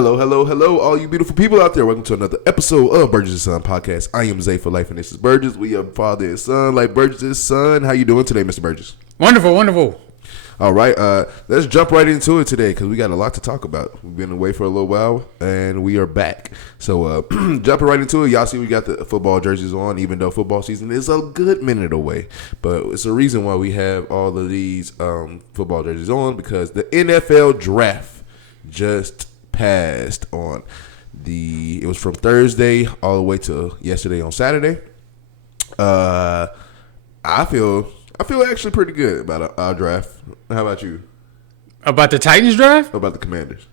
Hello, hello, hello, all you beautiful people out there. Welcome to another episode of Burgess&son podcast. I am Zay for life, and this is Burgess. We are father and son, like Burgess&son. How you doing today, Mr. Burgess? Wonderful, wonderful. All right, let's jump right into it today because we got a lot to talk about. We've been away for a little while, and we are back. So jumping right into it, y'all see we got the football jerseys on, even though football season is a good minute away. But it's a reason why we have all of these football jerseys on, because the NFL draft just passed on it was from Thursday all the way to yesterday on Saturday. I feel actually pretty good about our draft. How about you? About the Titans draft? About the Commanders?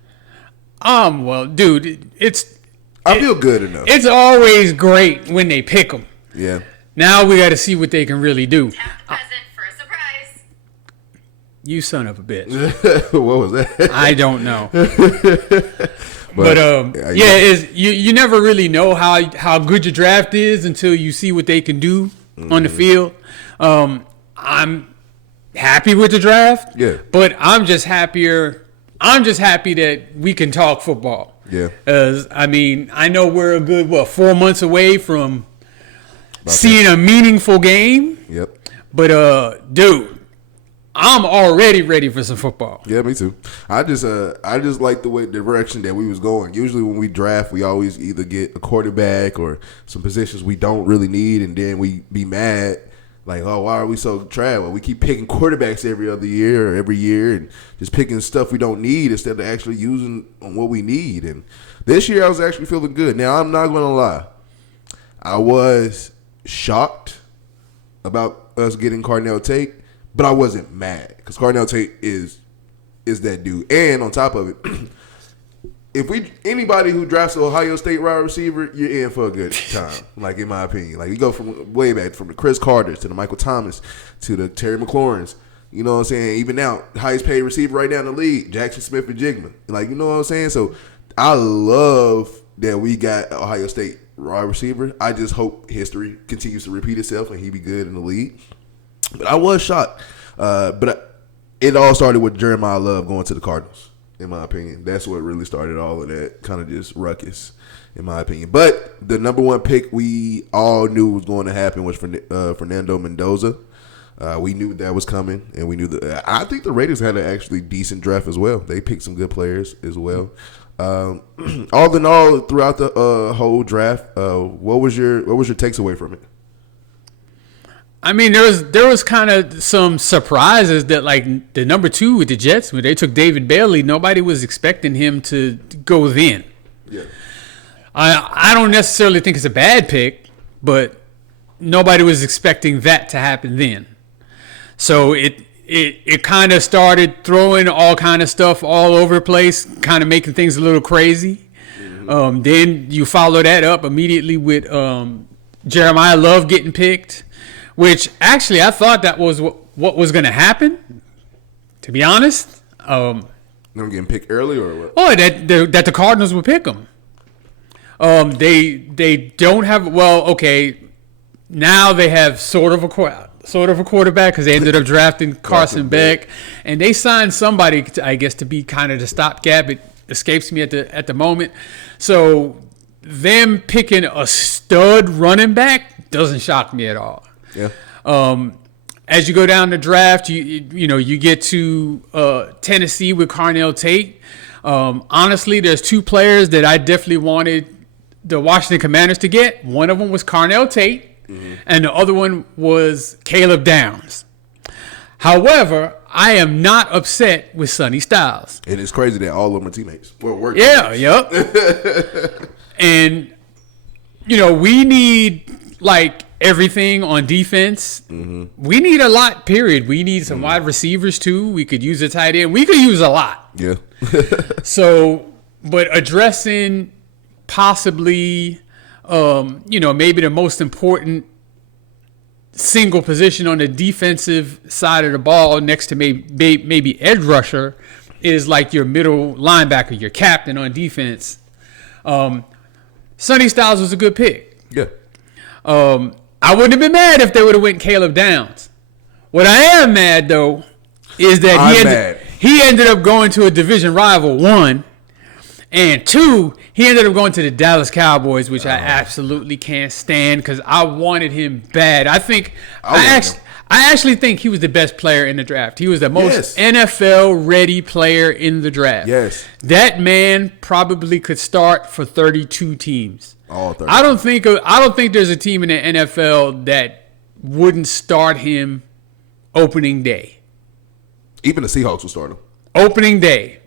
Well, dude, I feel good enough. It's always great when they pick them. Yeah. Now we got to see what they can really do. Tap the present for a surprise. You son of a bitch. What was that? I don't know. You never really know how good your draft is until you see what they can do on the field. I'm happy with the draft. Yeah. But I'm just happy that we can talk football. Yeah. I know we're a good 4 months away from seeing a meaningful game. Yep. But dude, I'm already ready for some football. Yeah, me too. I just like the direction that we was going. Usually when we draft, we always either get a quarterback or some positions we don't really need, and then we be mad. Like, oh, why are we so trash? Well, we keep picking quarterbacks every other year or every year and just picking stuff we don't need instead of actually using on what we need. And this year I was actually feeling good. Now, I'm not going to lie. I was shocked about us getting Carnell Tate, but I wasn't mad because Carnell Tate is that dude. And on top of it, anybody who drafts an Ohio State wide receiver, you're in for a good time. Like, in my opinion, like, you go from way back from the Chris Carters to the Michael Thomas to the Terry McLaurins. You know what I'm saying? Even now, highest paid receiver right now in the league, Jackson Smith and Jigman. Like, you know what I'm saying? So I love that we got Ohio State wide receiver. I just hope history continues to repeat itself and he be good in the league. But I was shocked. But it all started with Jeremiah Love going to the Cardinals. In my opinion, that's what really started all of that kind of just ruckus, in my opinion. But the number one pick we all knew was going to happen was Fernando Mendoza. We knew that was coming, and we knew that. I think the Raiders had an actually decent draft as well. They picked some good players as well. All in all, throughout the whole draft, what was your takes away from it? I mean, there was kind of some surprises that, like, the number 2 with the Jets, when they took David Bailey, nobody was expecting him to go then. Yeah. I don't necessarily think it's a bad pick, but nobody was expecting that to happen then. So it kind of started throwing all kind of stuff all over the place, kind of making things a little crazy. Mm-hmm. Then you follow that up immediately with Jeremiah Love getting picked. Which, actually, I thought that was what was going to happen, to be honest. Them getting picked early or what? Oh, that the Cardinals would pick them. They don't have, okay, now they have sort of a quarterback because they ended up drafting Carson Beck. And they signed somebody, I guess, to be kind of the stopgap. It escapes me at the moment. So them picking a stud running back doesn't shock me at all. Yeah. As you go down the draft, you get to Tennessee with Carnell Tate. Honestly, there's 2 players that I definitely wanted the Washington Commanders to get. One of them was Carnell Tate, and the other one was Caleb Downs. However, I am not upset with Sonny Styles. And it's crazy that all of them are teammates. Yeah, yep. And, we need, like, everything on defense. Mm-hmm. We need a lot, period. We need some wide receivers, too. We could use a tight end. We could use a lot. Yeah. So, but addressing possibly, maybe the most important single position on the defensive side of the ball next to maybe edge rusher is like your middle linebacker, your captain on defense. Sonny Styles was a good pick. Yeah. I wouldn't have been mad if they would have went Caleb Downs. What I am mad, though, is that he ended up going to a division rival, one, And 2, he ended up going to the Dallas Cowboys, which I absolutely can't stand because I wanted him bad. I actually think he was the best player in the draft. He was the most NFL ready player in the draft. Yes. That man probably could start for 32 teams. All 30. I don't think there's a team in the NFL that wouldn't start him opening day. Even the Seahawks will start him. Opening day.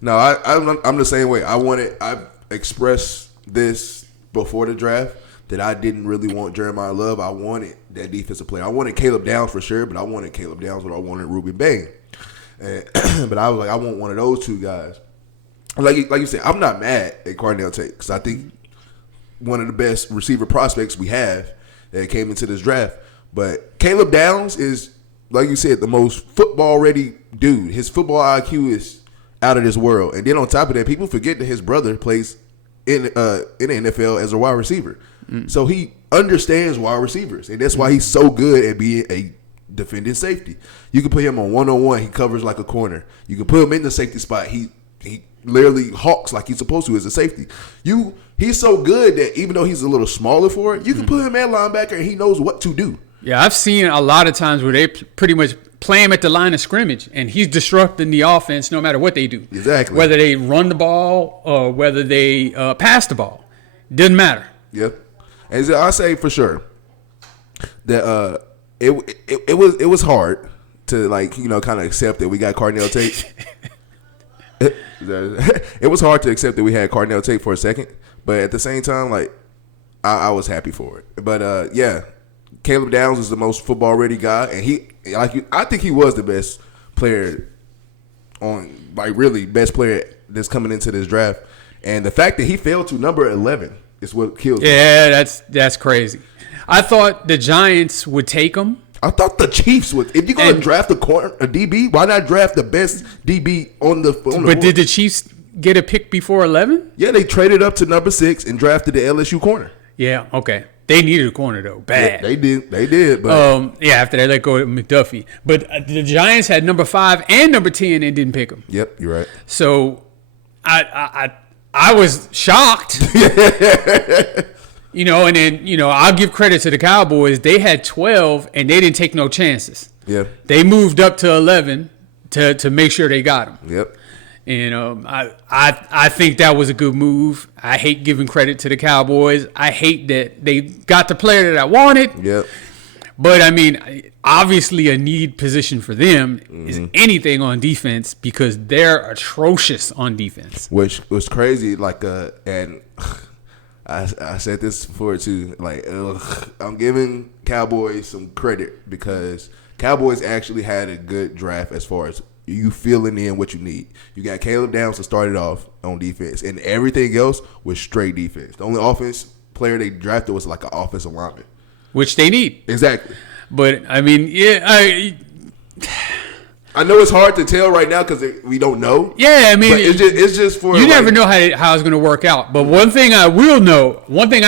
No, I'm the same way. I expressed this before the draft that I didn't really want Jeremiah Love. I wanted that defensive player. I wanted Caleb Downs for sure, but I wanted Caleb Downs, but I wanted Ruben Bain. But I was like, I want one of those two guys. Like you said, I'm not mad at Cardell Tate because I think one of the best receiver prospects we have that came into this draft. But Caleb Downs is, like you said, the most football-ready dude. His football IQ is out of this world. And then on top of that, people forget that his brother plays in the NFL as a wide receiver. So he understands wide receivers. And that's why he's so good at being a defending safety. You can put him on one-on-one. He covers like a corner. You can put him in the safety spot. He literally hawks like he's supposed to as a safety. He's so good that even though he's a little smaller for it, you can put him at linebacker and he knows what to do. Yeah, I've seen a lot of times where they pretty much play him at the line of scrimmage, and he's disrupting the offense no matter what they do. Exactly. Whether they run the ball or whether they pass the ball. Doesn't matter. Yep. As I say for sure that it was hard to kind of accept that we got Cardell Tate. It was hard to accept that we had Cardell Tate for a second, but at the same time, I was happy for it. But Caleb Downs is the most football ready guy, and I think he was the best player really best player that's coming into this draft. And the fact that he fell to number 11 is what kills me. Yeah, that's crazy. I thought the Giants would take him. I thought the Chiefs would. If you're going to draft a DB, why not draft the best DB on the board? But did the Chiefs get a pick before 11? Yeah, they traded up to number 6 and drafted the LSU corner. Yeah, okay. They needed a corner, though, bad. Yeah, they did. But after they let go of McDuffie. But the Giants had number 5 and number 10 and didn't pick him. Yep, you're right. So I was shocked. And then, I'll give credit to the Cowboys. They had 12, and they didn't take no chances. Yeah. They moved up to 11 to make sure they got him. Yep. And I think that was a good move. I hate giving credit to the Cowboys. I hate that they got the player that I wanted. Yep. But, obviously a need position for them is anything on defense because they're atrocious on defense. Which was crazy, and I said this before too. I'm giving Cowboys some credit because Cowboys actually had a good draft as far as you filling in what you need. You got Caleb Downs to start it off on defense, and everything else was straight defense. The only offense player they drafted was an offensive lineman, which they need. Exactly. But I know it's hard to tell right now because we don't know. Yeah, but it's just for you never know how it's going to work out. But one thing I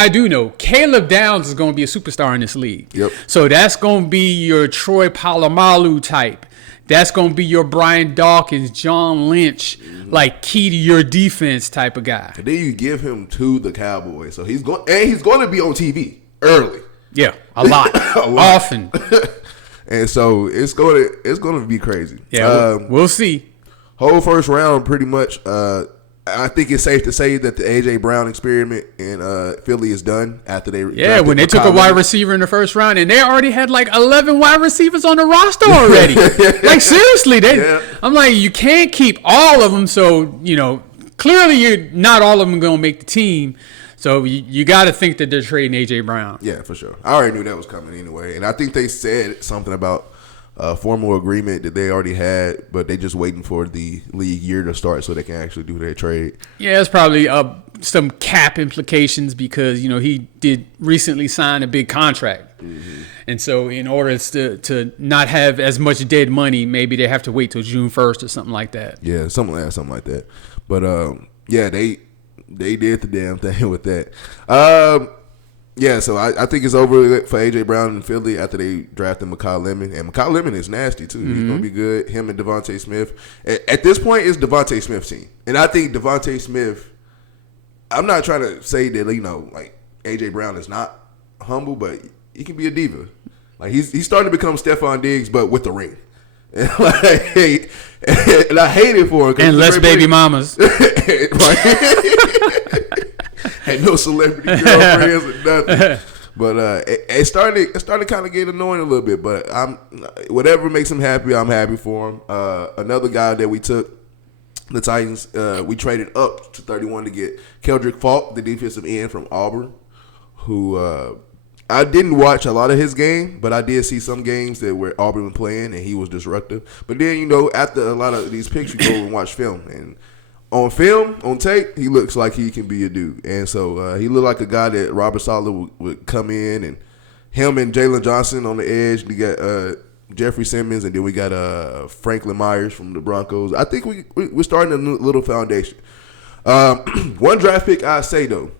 do know, Caleb Downs is going to be a superstar in this league. Yep. So that's going to be your Troy Polamalu type. That's going to be your Brian Dawkins, John Lynch, key to your defense type of guy. And then you give him to the Cowboys, so he's going to be on TV early. Yeah, a lot, often. And so it's going to be crazy. Yeah, we'll see. Whole first round, pretty much. I think it's safe to say that the A.J. Brown experiment in Philly is done after they. Yeah, when they took a wide receiver in the first round, and they already had 11 wide receivers on the roster already. Seriously, I'm like, you can't keep all of them. So clearly, not all of them going to make the team. So you got to think that they're trading A.J. Brown. Yeah, for sure. I already knew that was coming anyway. And I think they said something about a formal agreement that they already had, but they just waiting for the league year to start so they can actually do their trade. Yeah, it's probably some cap implications because, he did recently sign a big contract. Mm-hmm. And so in order to not have as much dead money, maybe they have to wait till June 1st or something like that. Yeah, something like that. But, they did the damn thing with that. Yeah, so I think it's over for A.J. Brown in Philly after they drafted Mekhi Lemon. And Mekhi Lemon is nasty, too. He's going to be good. Him and Devontae Smith. At this point, it's Devontae Smith's team. And I think Devontae Smith, I'm not trying to say that, like A.J. Brown is not humble, but he can be a diva. Like, he's starting to become Stephon Diggs, but with the ring. And, and I hate it for him. And less baby mamas. Ain't no celebrity girlfriends or nothing. But it started to kind of get annoying a little bit. But whatever makes him happy, I'm happy for him. Another guy that we took, the Titans, we traded up to 31 to get Keldrick Falk, the defensive end from Auburn, who I didn't watch a lot of his game, but I did see some games that where Auburn was playing and he was disruptive. But then, after a lot of these picks, you go and watch film. And on film, on tape, he looks like he can be a dude. And so he looked like a guy that Robert Saleh would come in, and him and Jalen Johnson on the edge. We got Jeffrey Simmons, and then we got Franklin Myers from the Broncos. I think we're starting a little foundation. One draft pick I say, though,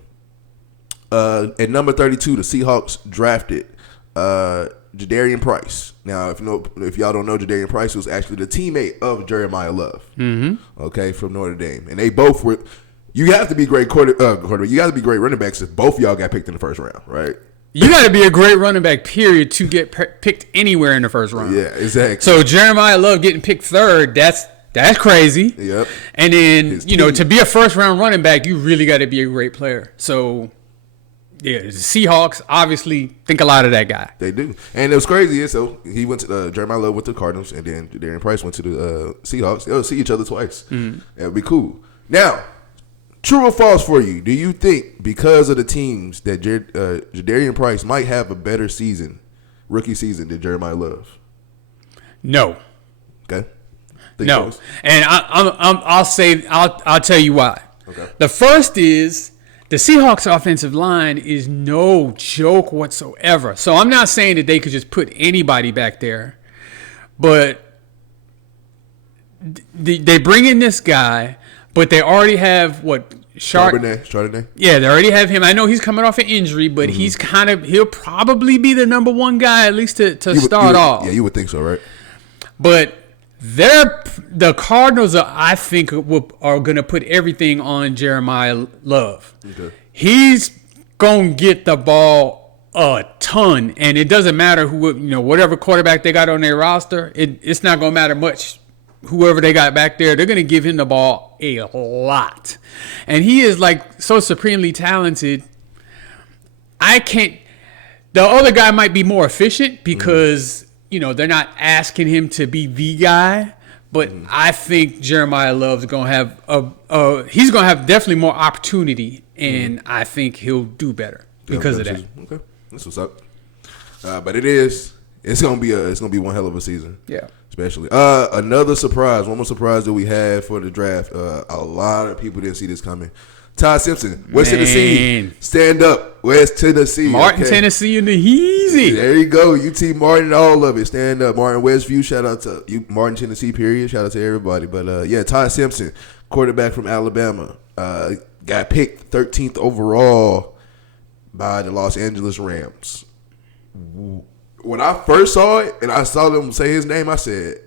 at number 32, the Seahawks drafted Jadarian Price. Now, if y'all don't know, Jadarian Price was actually the teammate of Jeremiah Love, okay, from Notre Dame, and they both were. You have to be great quarterback. You got to be great running backs if both of y'all got picked in the first round, right? You got to be a great running back, period, to get picked anywhere in the first round. Yeah, exactly. So Jeremiah Love getting picked third, that's crazy. Yep. And then to be a first round running back, you really got to be a great player. So. Yeah, the Seahawks obviously think a lot of that guy. They do. And it was crazy. So he went to Jeremiah Love went to the Cardinals, and then Darren Price went to the Seahawks. They'll see each other twice. It'll be cool. Now, true or false for you? Do you think because of the teams that Jadarian Price might have a better rookie season than Jeremiah Love? No. Okay. No. False. And I'll tell you why. Okay. The first is. The Seahawks offensive line is no joke whatsoever. So I'm not saying that they could just put anybody back there. But they bring in this guy, but they already have Chardonnay. Yeah, they already have him. I know he's coming off an injury, but he'll probably be the number one guy, at least to start off. Yeah, you would think so, right? But the Cardinals I think are going to put everything on Jeremiah Love. Okay. He's going to get the ball a ton, and it doesn't matter whatever quarterback they got on their roster. It's not going to matter much. Whoever they got back there, they're going to give him the ball a lot, and he is like so supremely talented. The other guy might be more efficient because. They're not asking him to be the guy, but I think Jeremiah Love's going to have he's going to have definitely more opportunity, and I think he'll do better because of that. Okay, that's what's up. But it's going to be one hell of a season. Yeah, especially another surprise. One more surprise that we had for the draft. A lot of people didn't see this coming. Ty Simpson, West Tennessee. Stand up, West Tennessee. Martin, okay. Tennessee in the Heezy. There you go. UT Martin, all of it. Stand up. Martin Westview, shout out to you. Martin, Tennessee, period. Shout out to everybody. But, Ty Simpson, quarterback from Alabama, got picked 13th overall by the Los Angeles Rams. When I first saw it and I saw them say his name, I said,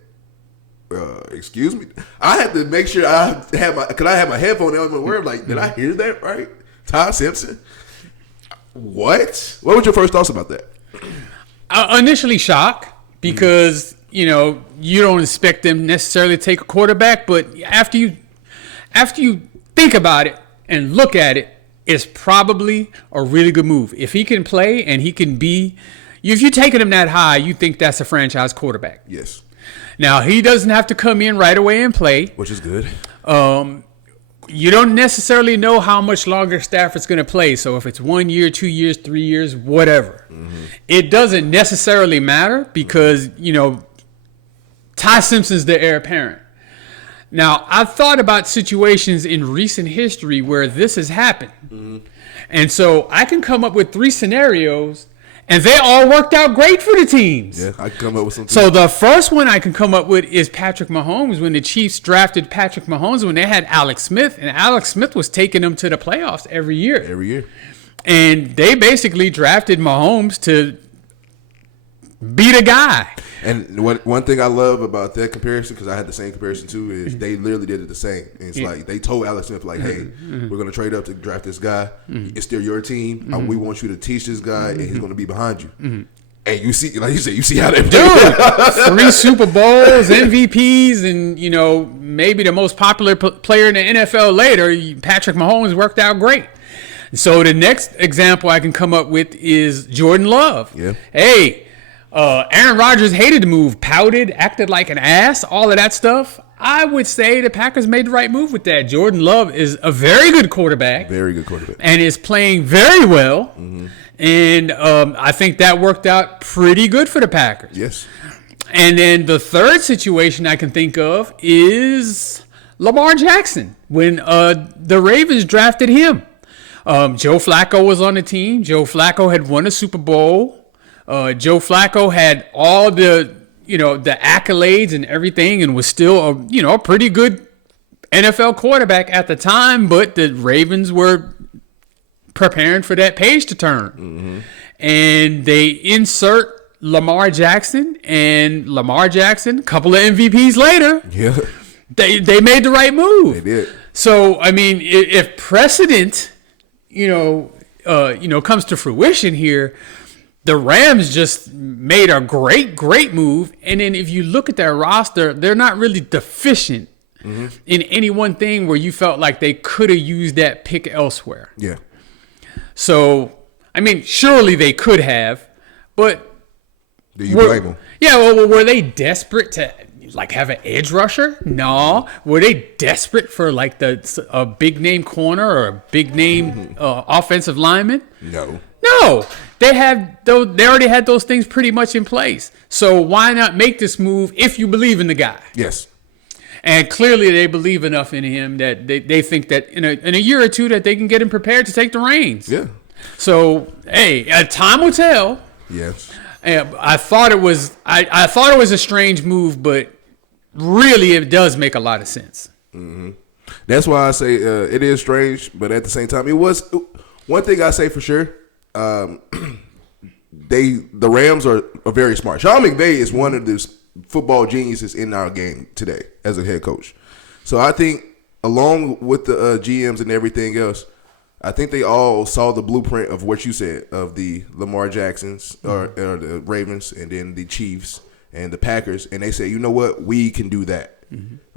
excuse me. I had to make sure I had my headphone on my word. Like, did I hear that right? Ty Simpson. What were your first thoughts about that? Initially shock because you don't expect them necessarily to take a quarterback, but after you think about it and look at it, it's probably a really good move. If he can play and he can be, if you're taking him that high, you think that's a franchise quarterback. Yes. Now, he doesn't have to come in right away and play. Which is good. You don't necessarily know how much longer Stafford's going to play. So if it's 1 year, 2 years, 3 years, whatever. It doesn't necessarily matter because, Ty Simpson's the heir apparent. Now, I've thought about situations in recent history where this has happened. And so I can come up with 3 scenarios. And they all worked out great for the teams. Yeah, I can come up with something. So the first one I can come up with is Patrick Mahomes. When the Chiefs drafted Patrick Mahomes, when they had Alex Smith, and Alex Smith was taking them to the playoffs every year. And they basically drafted Mahomes to be the guy. And one thing I love about that comparison, because I had the same comparison too, is they literally did it the same. And it's like they told Alex Smith, like, hey, we're going to trade up to draft this guy. It's still your team. We want you to teach this guy, and he's going to be behind you. And you see, like you said, you see how they do. 3 Super Bowls, MVPs, and, maybe the most popular player in the NFL later, Patrick Mahomes, worked out great. So the next example I can come up with is Jordan Love. Yeah. Hey, Aaron Rodgers hated the move, pouted, acted like an ass, all of that stuff. I would say the Packers made the right move with that. Jordan Love is a very good quarterback. Very good quarterback. And is playing very well. And I think that worked out pretty good for the Packers. Yes. And then the third situation I can think of is Lamar Jackson when the Ravens drafted him. Joe Flacco was on the team. Joe Flacco had won a Super Bowl. Joe Flacco had all the accolades and everything, and was still a pretty good NFL quarterback at the time. But the Ravens were preparing for that page to turn, and they insert Lamar Jackson, and Lamar Jackson, a couple of MVPs later, they made the right move. They did. So I mean, if precedent, comes to fruition here. The Rams just made a great move. And then if you look at their roster, they're not really deficient in any one thing where you felt like they could have used that pick elsewhere. Yeah. So, I mean, surely they could have, but... Do you blame them? Yeah, well, were they desperate to, have an edge rusher? No. Were they desperate for, a big-name corner or a big-name offensive lineman? No. They already had those things pretty much in place. So why not make this move if you believe in the guy? Yes. And clearly they believe enough in him that they think that in a year or two that they can get him prepared to take the reins. Yeah. So, hey, time will tell. Yes. I thought it was a strange move, but really it does make a lot of sense. That's why I say it is strange, but at the same time, it was one thing I say for sure. The Rams are very smart. Sean McVay is one of the football geniuses in our game today as a head coach. So I think along with the GMs and everything else, I think they all saw the blueprint of what you said of the Lamar Jacksons or the Ravens and then the Chiefs and the Packers, and they said, you know what, we can do that,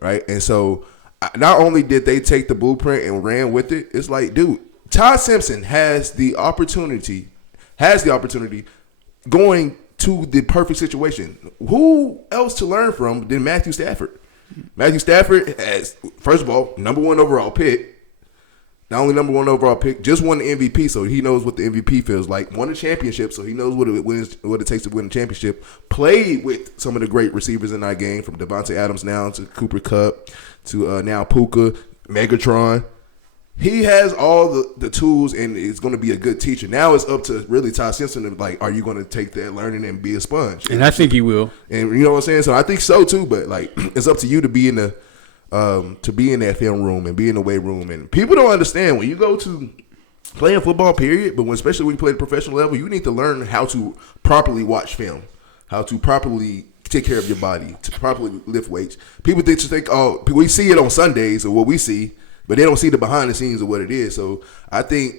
right? And so not only did they take the blueprint and ran with it, it's like, dude, Todd Simpson has the opportunity going to the perfect situation. Who else to learn from than Matthew Stafford? Matthew Stafford has, first of all, number 1 overall pick. Not only number 1 overall pick, just won the MVP, so he knows what the MVP feels like. Won a championship, so he knows what it takes to win a championship. Played with some of the great receivers in our game, from Devontae Adams now to Cooper Kupp to now Puka, Megatron. He has all the tools and is going to be a good teacher. Now it's up to really Todd Simpson to, are you going to take that learning and be a sponge? And I think he will. And you know what I'm saying? So I think so too, but it's up to you to be in the be in that film room and be in the weight room. And people don't understand when you go to playing football, period, but especially when you play at the professional level, you need to learn how to properly watch film, how to properly take care of your body, to properly lift weights. People think, oh, we see it on Sundays or what we see, but they don't see the behind the scenes of what it is. So I think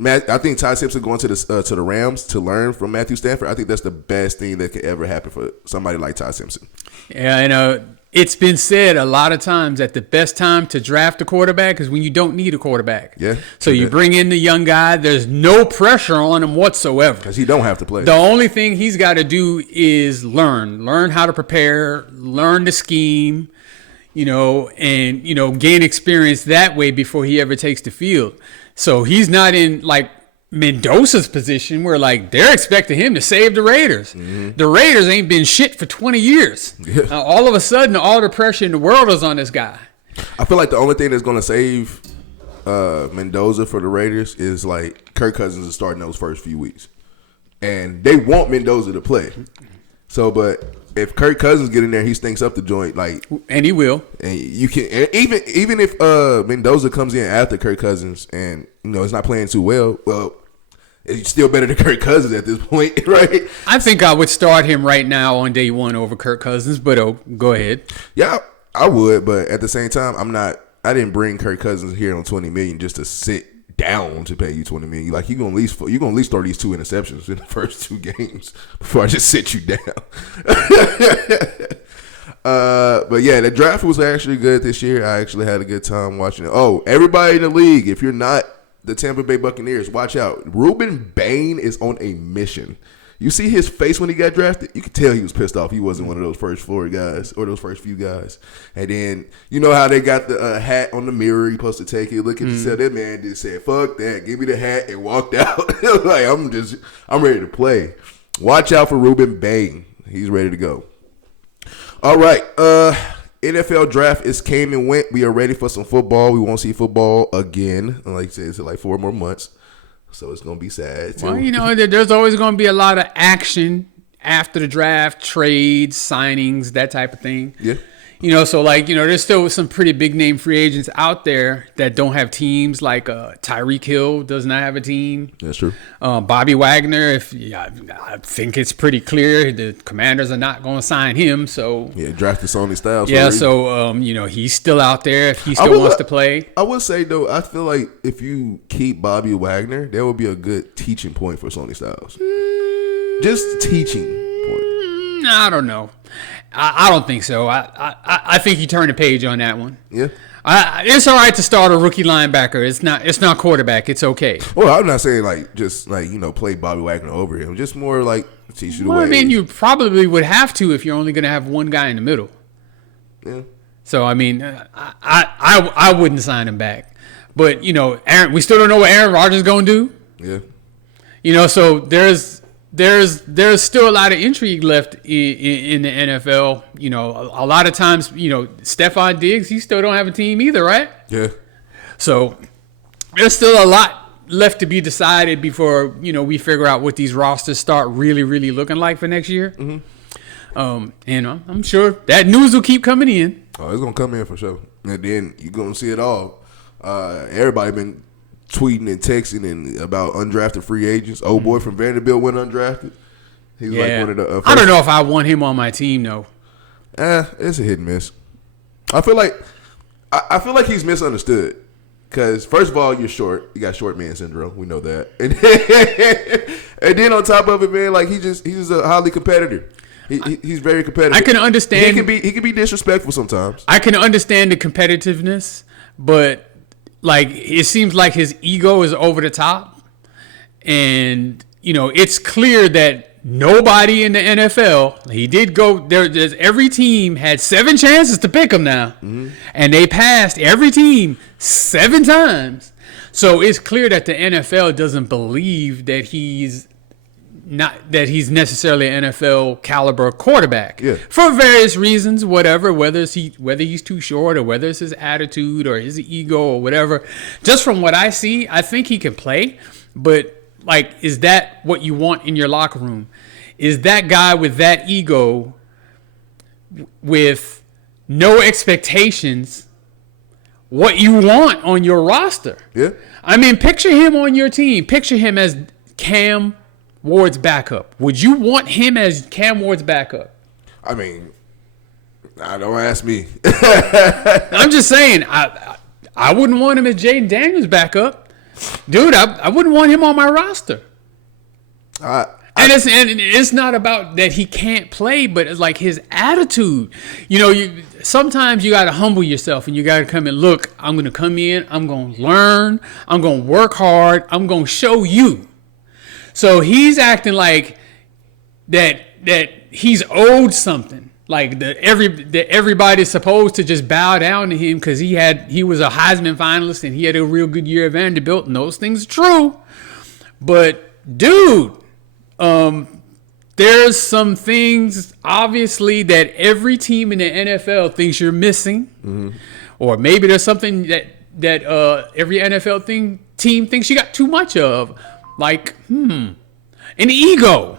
Todd Simpson going to the Rams to learn from Matthew Stafford, I think that's the best thing that could ever happen for somebody like Todd Simpson. Yeah, it's been said a lot of times that the best time to draft a quarterback is when you don't need a quarterback. Yeah. So you bring in the young guy. There's no pressure on him whatsoever. Because he don't have to play. The only thing he's got to do is learn how to prepare, learn the scheme, and gain experience that way before he ever takes the field. So he's not in Mendoza's position where they're expecting him to save the Raiders. The Raiders ain't been shit for 20 years. Yeah. All of a sudden, all the pressure in the world is on this guy. I feel like the only thing that's going to save Mendoza for the Raiders is Kirk Cousins is starting those first few weeks, and they want Mendoza to play. So, but if Kirk Cousins get in there, he stinks up the joint, and he will. And you can even if Mendoza comes in after Kirk Cousins and it's not playing too well. Well, He's still better than Kirk Cousins at this point, right? I think I would start him right now on day one over Kirk Cousins, but go ahead. Yeah, I would, but at the same time, I didn't bring Kirk Cousins here on $20 million just to sit down to pay you $20 million. Like you're gonna at least throw these 2 interceptions in the first 2 games before I just sit you down. But yeah, the draft was actually good this year. I actually had a good time watching it. Oh, everybody in the league, if you're not the Tampa Bay Buccaneers, watch out. Ruben Bain is on a mission. You see his face when he got drafted? You could tell he was pissed off. He wasn't one of those first 4 guys or those first few guys. And then, you know how they got the hat on the mirror? You're supposed to take it. Look at yourself. That man just said, fuck that. Give me the hat and walked out. Like, I'm ready to play. Watch out for Ruben Bain. He's ready to go. All right. NFL draft came and went. We are ready for some football. We won't see football again. Like I said, it's like 4 more months. So it's going to be sad, too. Well, there's always going to be a lot of action after the draft, trades, signings, that type of thing. Yeah. So there's still some pretty big name free agents out there that don't have teams. Like Tyreek Hill does not have a team. That's true. Bobby Wagner, I think it's pretty clear the Commanders are not going to sign him. So yeah, drafted Sony Styles. Yeah, so he's still out there if he still wants to play. I would say though, I feel like if you keep Bobby Wagner, that would be a good teaching point for Sony Styles. Just teaching point. I don't know. I don't think so. I think you turn the page on that one. Yeah. It's all right to start a rookie linebacker. It's not quarterback. It's okay. Well, I'm not saying play Bobby Wagner over him. Just more like teach you the way. I mean, you probably would have to if you're only going to have one guy in the middle. Yeah. So I mean, I wouldn't sign him back. But Aaron, we still don't know what Aaron Rodgers is going to do. Yeah. So there's still a lot of intrigue left in the NFL. A lot of times, Stephon Diggs, he still don't have a team either, right? Yeah. So there's still a lot left to be decided before, we figure out what these rosters start really, really looking like for next year. Mm-hmm. And I'm sure that news will keep coming in. Oh, it's going to come in for sure. And then you're going to see it all. Everybody been tweeting and texting and about undrafted free agents. Old boy from Vanderbilt went undrafted. He's like one of the. I don't know if I want him on my team though. It's a hit and miss. I feel like he's misunderstood. Because first of all, you're short. You got short man syndrome. We know that. And then on top of it, man, like he's a highly competitor. He's very competitive. I can understand. He can be disrespectful sometimes. I can understand the competitiveness, but. Like, it seems like his ego is over the top. And, it's clear that nobody in the NFL, he did go, there's every team had 7 chances to pick him now. Mm-hmm. And they passed every team 7 times. So it's clear that the NFL doesn't believe that he's necessarily an NFL caliber quarterback. Yeah. For various reasons, whether he's too short or whether it's his attitude or his ego or whatever. Just from what I see, I think he can play. But is that what you want in your locker room? Is that guy with that ego with no expectations what you want on your roster? Yeah. I mean, picture him on your team. Picture him as Cam Ward's backup. Would you want him as Cam Ward's backup? I mean, don't ask me. I'm just saying, I wouldn't want him as Jaden Daniels' backup. Dude, I wouldn't want him on my roster. And it's not about that he can't play, but it's like his attitude. Sometimes you got to humble yourself and you got to come and look, I'm going to come in, I'm going to learn, I'm going to work hard, I'm going to show you. So he's acting like that he's owed something. Like that everybody's supposed to just bow down to him because he was a Heisman finalist and he had a real good year at Vanderbilt, and those things are true. But dude, there's some things obviously that every team in the NFL thinks you're missing, mm-hmm. or maybe there's something that every NFL team thinks you got too much of. Like, an ego.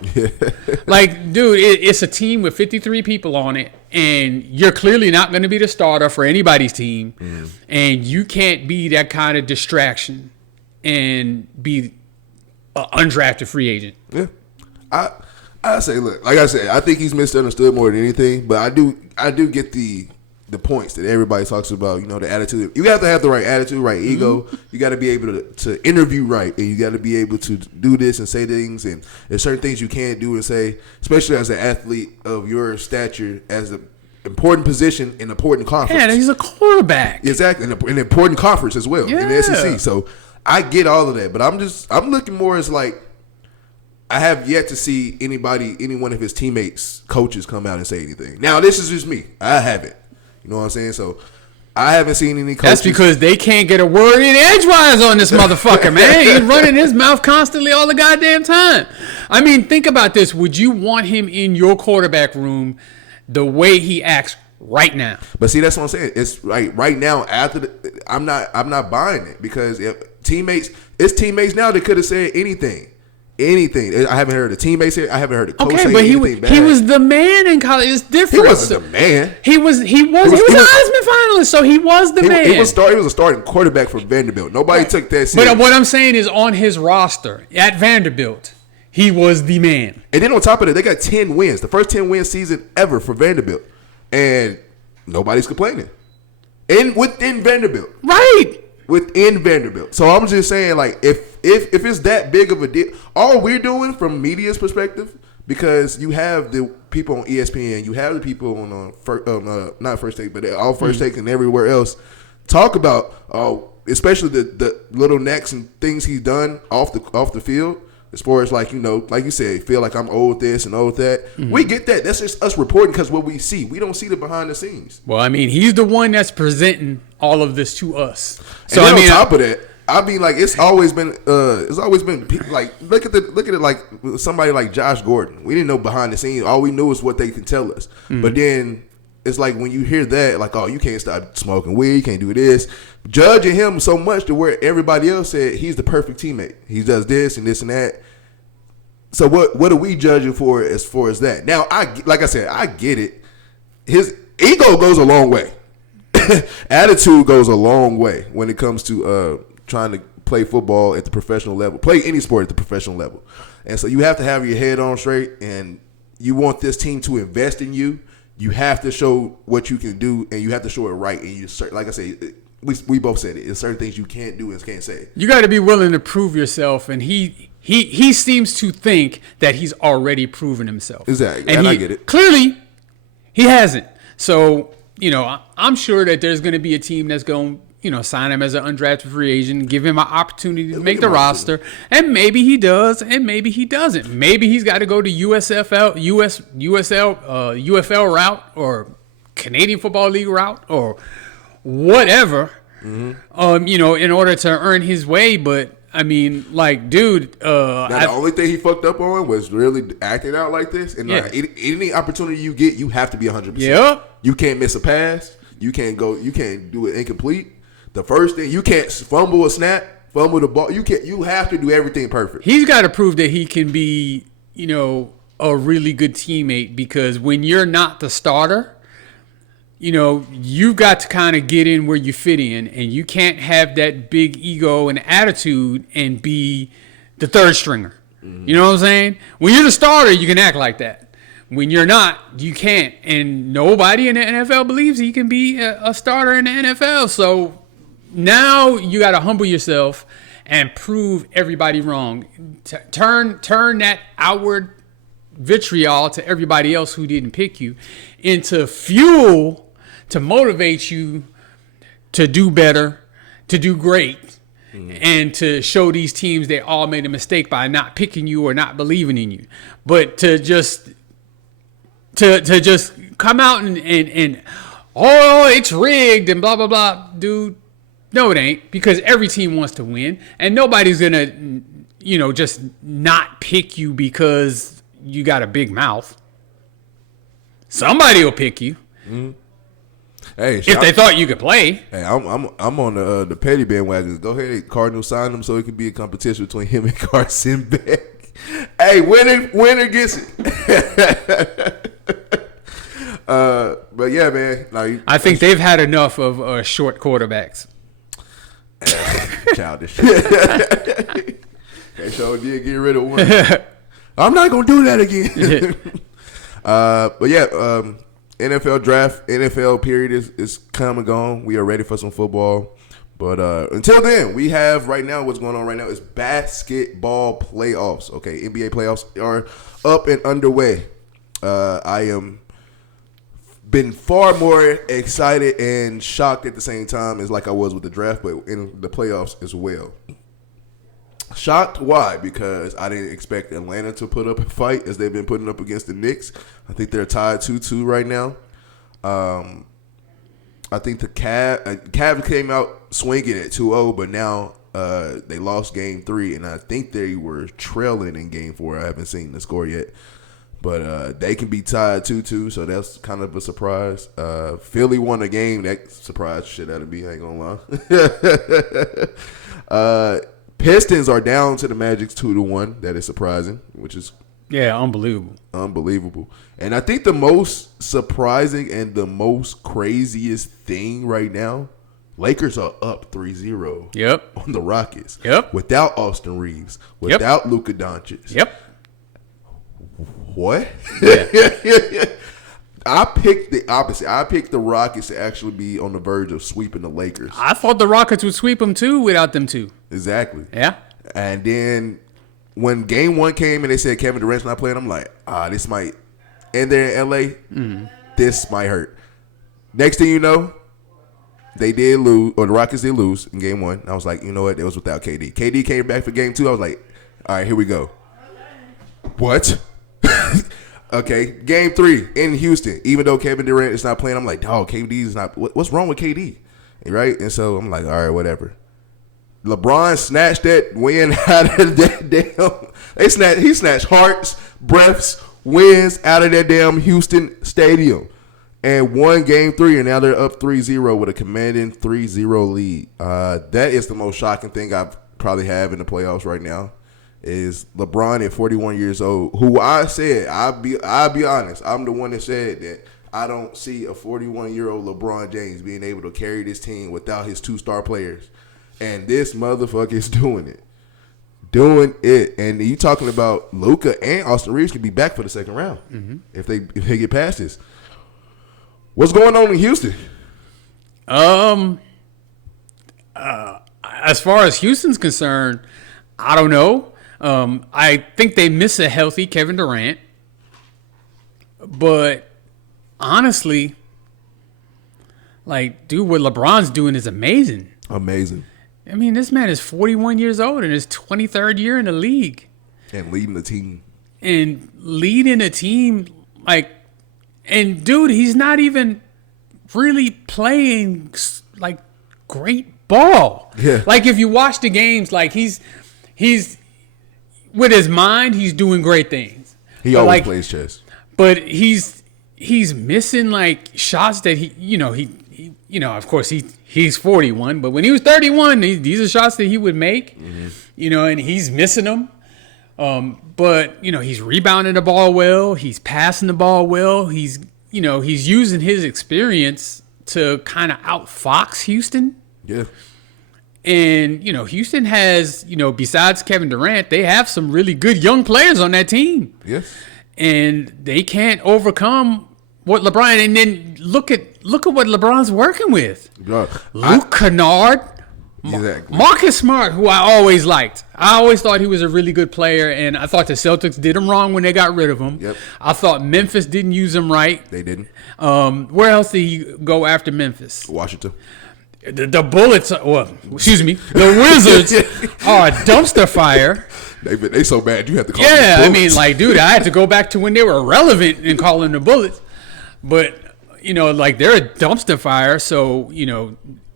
Like, dude, it's a team with 53 people on it, and you're clearly not going to be the starter for anybody's team, and you can't be that kind of distraction and be an undrafted free agent. Yeah, I say, look, like I said, I think he's misunderstood more than anything. But I do get the points that everybody talks about. You know, the attitude. You have to have the right attitude, right ego. You got to be able to interview right, and you got to be able to do this and say things. And there's certain things you can't do and say, especially as an athlete of your stature, as an important position in an important conference. Yeah, he's a quarterback. Exactly, in an important conference as well in the SEC. So I get all of that, but I'm looking more as like, I have yet to see any one of his teammates, coaches come out and say anything. Now, this is just me. I haven't. You know what I'm saying? So, I haven't seen any coaches. That's because they can't get a word in edgewise on this motherfucker, man. He's running his mouth constantly all the goddamn time. I mean, think about this. Would you want him in your quarterback room the way he acts right now? But see, that's what I'm saying. It's like right now, I'm not buying it, because it's teammates now that could have said anything. I haven't heard a teammate say it. I haven't heard a coach say anything bad. He was the man in college. It's different. He wasn't the man. He was an Heisman finalist, so he was the man. He was a starting quarterback for Vanderbilt. Nobody took that serious. But what I'm saying is, on his roster at Vanderbilt, he was the man. And then on top of that, they got 10 wins. The first 10-win season ever for Vanderbilt. And nobody's complaining. Within Vanderbilt. Right. Within Vanderbilt. So I'm just saying, like, if it's that big of a deal, all we're doing from media's perspective, because you have the people on ESPN, you have the people on not First Take, but all First Take and everywhere else, talk about especially the little necks and things he's done off the field. As far as, like, you know, like you said, feel like I'm owed this and owed that. Mm-hmm. We get that. That's just us reporting, because what we see. We don't see the behind the scenes. Well, I mean, he's the one that's presenting all of this to us. So and I mean, on top of that, I mean, like, it's always been like, look at it like somebody like Josh Gordon. We didn't know behind the scenes. All we knew is what they could tell us. Mm-hmm. But then it's like, when you hear that, like, oh, you can't stop smoking weed, you can't do this, judging him so much to where everybody else said he's the perfect teammate. He does this and this and that. So what are we judging for as far as that? Now, like I said, I get it. His ego goes a long way. Attitude goes a long way when it comes to trying to play football at the professional level, play any sport at the professional level. And so you have to have your head on straight, and you want this team to invest in you. You have to show what you can do, and you have to show it right. And you, like I say, we both said it. There's certain things you can't do and can't say. You got to be willing to prove yourself, and he seems to think that he's already proven himself. Exactly, and I get it. Clearly, he hasn't. So, you know, I'm sure that there's going to be a team that's going, you know, sign him as an undrafted free agent, give him an opportunity to make the roster, and maybe he does, and maybe he doesn't. Maybe he's got to go to UFL route, or Canadian Football League route, or whatever, you know, in order to earn his way. But I mean, like, dude. The only thing he fucked up on was really acting out like this. And any opportunity you get, you have to be 100%. Yeah. You can't miss a pass. You can't do it incomplete. The first thing, you can't fumble a snap, fumble the ball. You have to do everything perfect. He's got to prove that he can be, you know, a really good teammate, because when you're not the starter, you know, you've got to kind of get in where you fit in, and you can't have that big ego and attitude and be the third stringer. Mm-hmm. You know what I'm saying? When you're the starter, you can act like that. When you're not, you can't. And nobody in the NFL believes he can be a starter in the NFL. So now you got to humble yourself and prove everybody wrong. Turn that outward vitriol to everybody else who didn't pick you into fuel to motivate you to do better, to do great, and to show these teams they all made a mistake by not picking you or not believing in you. But to just come out and oh, it's rigged and blah blah blah, dude. No, it ain't, because every team wants to win, and nobody's gonna, you know, just not pick you because you got a big mouth. Somebody will pick you. Mm-hmm. Hey, if they thought you could play. Hey, I'm on the petty bandwagon. Go ahead, Cardinals sign him so it could be a competition between him and Carson Beck. Hey, winner gets it. But yeah, man. Like, I think they've had enough of short quarterbacks. Childish. They sure did get rid of one. I'm not gonna do that again. But yeah, NFL draft, NFL period is come and gone. We are ready for some football. But until then, we have right now what's going on right now is basketball playoffs. Okay, NBA playoffs are up and underway. I am been far more excited and shocked at the same time as like I was with the draft, but in the playoffs as well. Shocked, why? Because I didn't expect Atlanta to put up a fight as they've been putting up against the Knicks. I think they're tied 2-2 right now. I think the Cavs came out swinging at 2-0, but now they lost Game 3, and I think they were trailing in Game 4. I haven't seen the score yet. But they can be tied 2-2, so that's kind of a surprise. Philly won a game. That surprised shit out of me, I ain't gonna lie. Pistons are down to the Magic's 2-1. That is surprising, which is unbelievable. And I think the most surprising and the most craziest thing right now, Lakers are up 3-0 on the Rockets. Without Austin Reeves, without Luka Doncic. What? Yeah. I picked the opposite. I picked the Rockets to actually be on the verge of sweeping the Lakers. I thought the Rockets would sweep them too without them two. Exactly. Yeah. And then when Game 1 came and they said Kevin Durant's not playing, I'm like, this might. And they're in LA. This might hurt. Next thing you know, they did lose, or the Rockets did lose in Game 1. I was like, you know what? It was without KD. KD came back for Game 2. I was like, all right, here we go. What? Okay, Game 3 in Houston. Even though Kevin Durant is not playing, I'm like, dog, KD is not. What's wrong with KD? Right? And so I'm like, all right, whatever. LeBron snatched that win out of that damn. He snatched hearts, breaths, wins out of that damn Houston stadium, and won Game 3. And now they're up 3-0 with a commanding 3-0 lead. That is the most shocking thing I've probably have in the playoffs right now. Is LeBron at 41 years old, who I said, I'll be honest, I'm the one that said that I don't see a 41-year-old LeBron James being able to carry this team without his 2-star players. And this motherfucker is doing it. And you talking about Luka and Austin Reeves can be back for the second round if they get past this. What's going on in Houston? As far as Houston's concerned, I don't know. I think they miss a healthy Kevin Durant. But honestly, like, dude, what LeBron's doing is amazing. Amazing. I mean, this man is 41 years old in his 23rd year in the league. And leading the team. Like, and dude, he's not even really playing, like, great ball. Yeah. Like, if you watch the games, like, he's with his mind, he's doing great things. He always plays chess. But he's missing, like, shots that he of course he's 41, but when he was 31, these are shots that he would make, and he's missing them. But he's rebounding the ball well, he's passing the ball well, he's using his experience to kind of outfox Houston. Yeah. And, Houston has, besides Kevin Durant, they have some really good young players on that team. Yes. And they can't overcome what LeBron, and then look at what LeBron's working with. Luke Kennard, exactly. Marcus Smart, who I always liked. I always thought he was a really good player, and I thought the Celtics did him wrong when they got rid of him. Yep. I thought Memphis didn't use him right. They didn't. Where else did he go after Memphis? Washington. The Bullets, the Wizards are a dumpster fire. They so bad you have to call them the Bullets. I mean, like, dude, I had to go back to when they were relevant and call them the Bullets. But, like, they're a dumpster fire. So,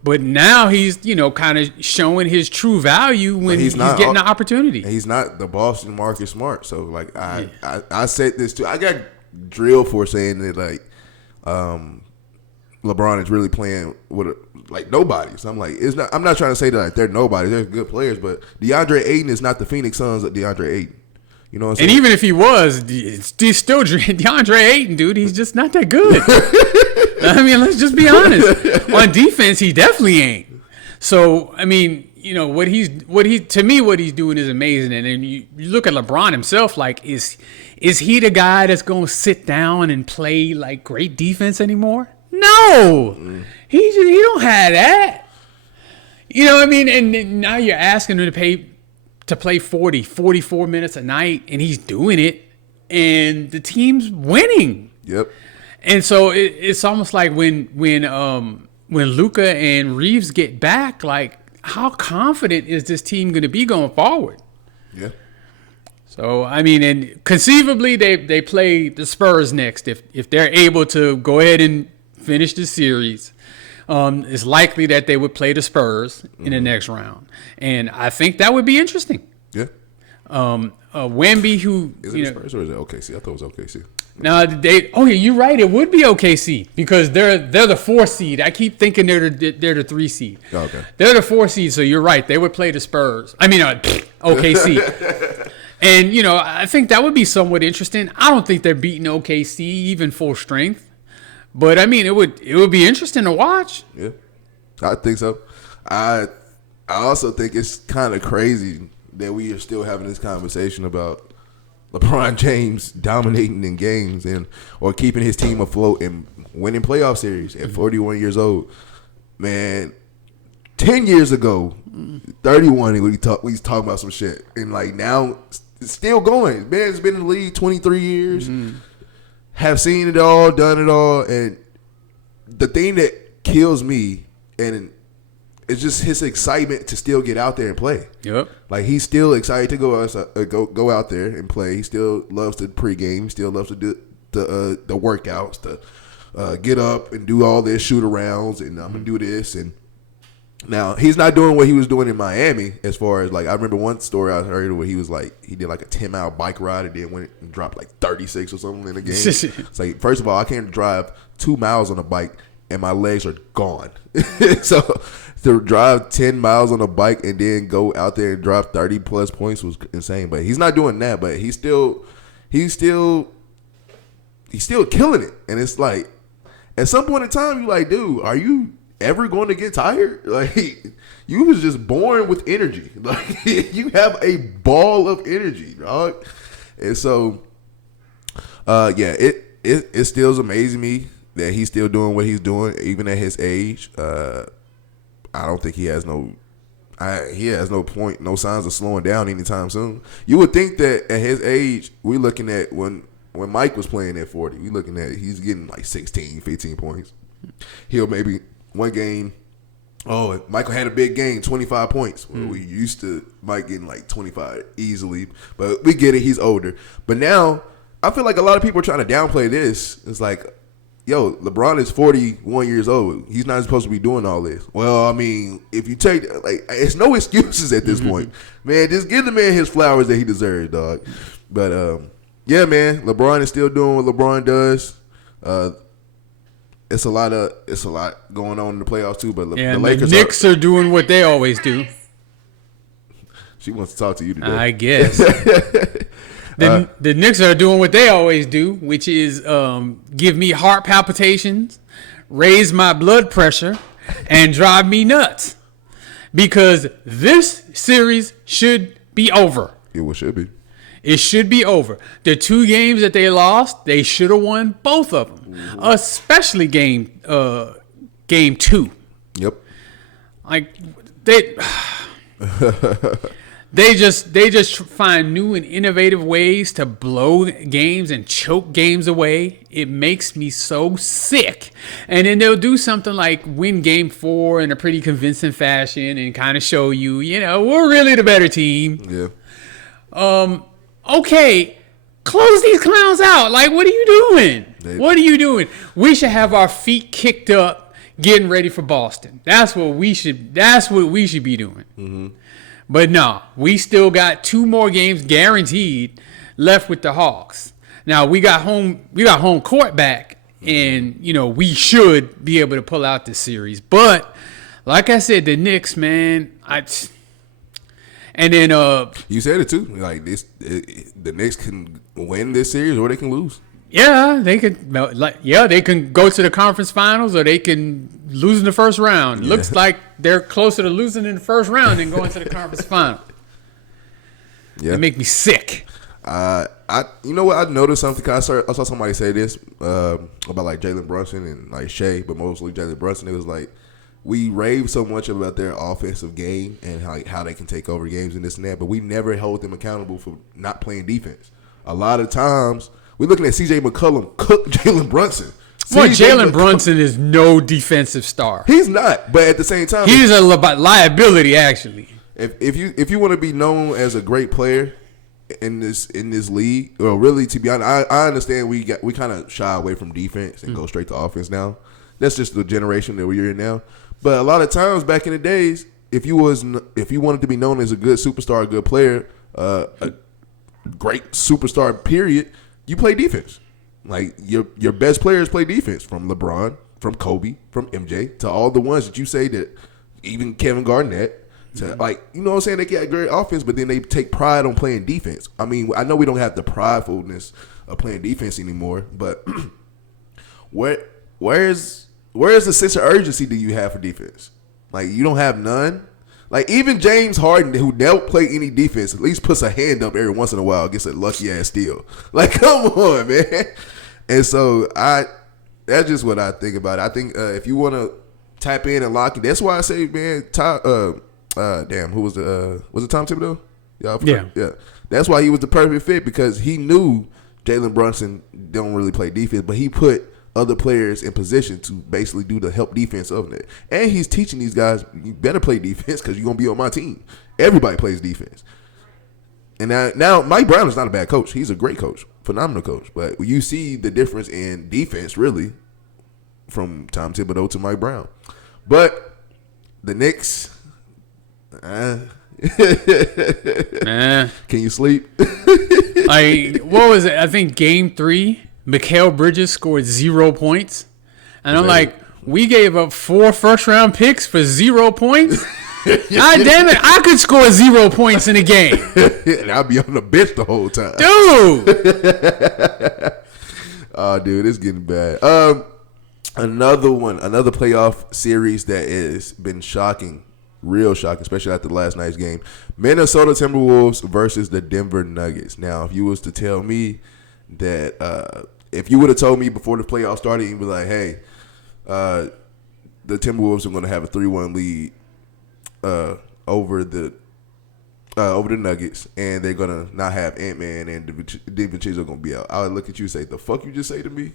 but now he's, kind of showing his true value when he's getting the opportunity. He's not the Boston Marcus Smart. So, like, I said this too. I got drilled for saying that, like, LeBron is really playing with nobody. So I'm like, I'm not trying to say that like, they're nobody. They're good players, but DeAndre Ayton is not the Phoenix Suns of DeAndre Ayton. You know what I'm saying? And even if he was, he's still DeAndre Ayton, dude. He's just not that good. I mean, let's just be honest. On defense, he definitely ain't. So I mean, what he's doing is amazing. And then you look at LeBron himself, like is he the guy that's gonna sit down and play like great defense anymore? No, he don't have that. You know what I mean? And now you're asking him to play 44 minutes a night, and he's doing it, and the team's winning. Yep. And so it's almost like when Luka and Reeves get back, like how confident is this team going to be going forward? Yeah. So I mean, and conceivably they play the Spurs next. If they're able to go ahead and finish the series, it's likely that they would play the Spurs in the next round, and I think that would be interesting. Yeah. Wemby, who is it the Spurs or is it OKC? I thought it was OKC. No, you're right. It would be OKC because they're the 4 seed. I keep thinking they're the 3 seed. Oh, okay. They're the 4 seed, so you're right. They would play the Spurs. I mean, OKC. And I think that would be somewhat interesting. I don't think they're beating OKC even full strength, but I mean, it would be interesting to watch. Yeah, I think so. I also think it's kind of crazy that we are still having this conversation about LeBron James dominating in games or keeping his team afloat and winning playoff series at 41 years old. Man, 10 years ago, 31, we was talking about some shit. And like now, it's still going. Man's been in the league 23 years, have seen it all, done it all. And the thing that kills me, and it's just his excitement to still get out there and play. Yep. Like he's still excited to go out there and play. He still loves to pregame. He still loves to do the workouts, to get up and do all this shoot arounds, and I'm gonna do this. And now he's not doing what he was doing in Miami. As far as like, I remember one story I heard where he did like a 10-mile bike ride and then went and dropped like 36 or something in the game. It's like, first of all, I can't drive 2 miles on a bike and my legs are gone. So to drive 10 miles on a bike and then go out there and drop 30 plus points was insane. But he's not doing that. But he's still killing it. And it's like, at some point in time, you're like, dude, are you ever going to get tired? Like, you was just born with energy. Like, you have a ball of energy, dog. And so, yeah, it still amazes me that he's still doing what he's doing, even at his age. I don't think he has no point, no signs of slowing down anytime soon. You would think that at his age, we're looking at when Mike was playing at 40, we're looking at he's getting like 16, 15 points. He'll maybe one game, if Michael had a big game, 25 points. Well, we used to Mike getting like 25 easily, but we get it, he's older. But now, I feel like a lot of people are trying to downplay this. It's like, yo, LeBron is 41 years old. He's not supposed to be doing all this. Well, I mean, if you take, like, it's no excuses at this point. Man, just give the man his flowers that he deserves, dog. But, yeah, man, LeBron is still doing what LeBron does. It's a lot going on in the playoffs, too. But the Lakers Knicks are doing what they always do. She wants to talk to you today. I guess. The Knicks are doing what they always do, which is give me heart palpitations, raise my blood pressure, and drive me nuts. Because this series should be over. It should be. It should be over. The 2 games that they lost, they should have won both of them, especially game 2. Yep. Like They just find new and innovative ways to blow games and choke games away. It makes me so sick. And then they'll do something like win game 4 in a pretty convincing fashion and kind of show you, we're really the better team. Yeah. Okay, close these clowns out. Like, what are you doing? What are you doing? We should have our feet kicked up, getting ready for Boston. That's what we should be doing. Mm-hmm. But no, we still got 2 more games guaranteed left with the Hawks. Now we got home court back, and we should be able to pull out this series. But like I said, the Knicks, man, and then you said it too. Like this, the Knicks can win this series or they can lose. Yeah, they could they can go to the conference finals or they can lose in the first round. Looks like they're closer to losing in the first round than going to the conference final. Yeah, They make me sick. You know what? I noticed something. I saw somebody say this about like Jalen Brunson and like Shea, but mostly Jalen Brunson. It was like we rave so much about their offensive game and how they can take over games and this and that, but we never hold them accountable for not playing defense. A lot of times we're looking at C.J. McCollum cook Jalen Brunson. Well, Jalen Brunson is no defensive star. He's not, but at the same time, he's a liability. Actually, if you want to be known as a great player in this league, or really to be honest, I understand we kind of shy away from defense and go straight to offense now. That's just the generation that we're in now. But a lot of times back in the days, if you wanted to be known as a good superstar, a good player, a great superstar, period, you play defense. Like your best players play defense, from LeBron, from Kobe, from MJ, to all the ones that you say that even Kevin Garnett, to like, you know what I'm saying, they get great offense, but then they take pride on playing defense. I mean, I know we don't have the pridefulness of playing defense anymore, but where's the sense of urgency do you have for defense? Like, you don't have none. Like, even James Harden, who don't play any defense, at least puts a hand up every once in a while, gets a lucky ass steal. Like, come on, man. And so that's just what I think about it. I think if you want to tap in and lock it, that's why I say, man, who was it Tom Thibodeau? Yeah. That's why he was the perfect fit, because he knew Jalen Brunson don't really play defense, but he put other players in position to basically do the help defense of it. And he's teaching these guys, you better play defense because you're going to be on my team. Everybody plays defense. And now Mike Brown is not a bad coach. He's a great coach, phenomenal coach. But you see the difference in defense, really, from Tom Thibodeau to Mike Brown. But the Knicks, can you sleep? What was it? I think Game 3, Mikal Bridges scored 0 points. And I'm like, we gave up 4 first-round picks for 0 points? God damn it, I could score 0 points in a game. And I'll be on the bench the whole time. Dude! Oh, dude, it's getting bad. Another playoff series that has been shocking, real shocking, especially after last night's game. Minnesota Timberwolves versus the Denver Nuggets. Now, if you was to tell me that if you would have told me before the playoffs started, you'd be like, hey, the Timberwolves are going to have a 3-1 lead over the Nuggets, and they're going to not have Ant-Man and DiVincenzo are going to be out, I would look at you and say, the fuck you just say to me?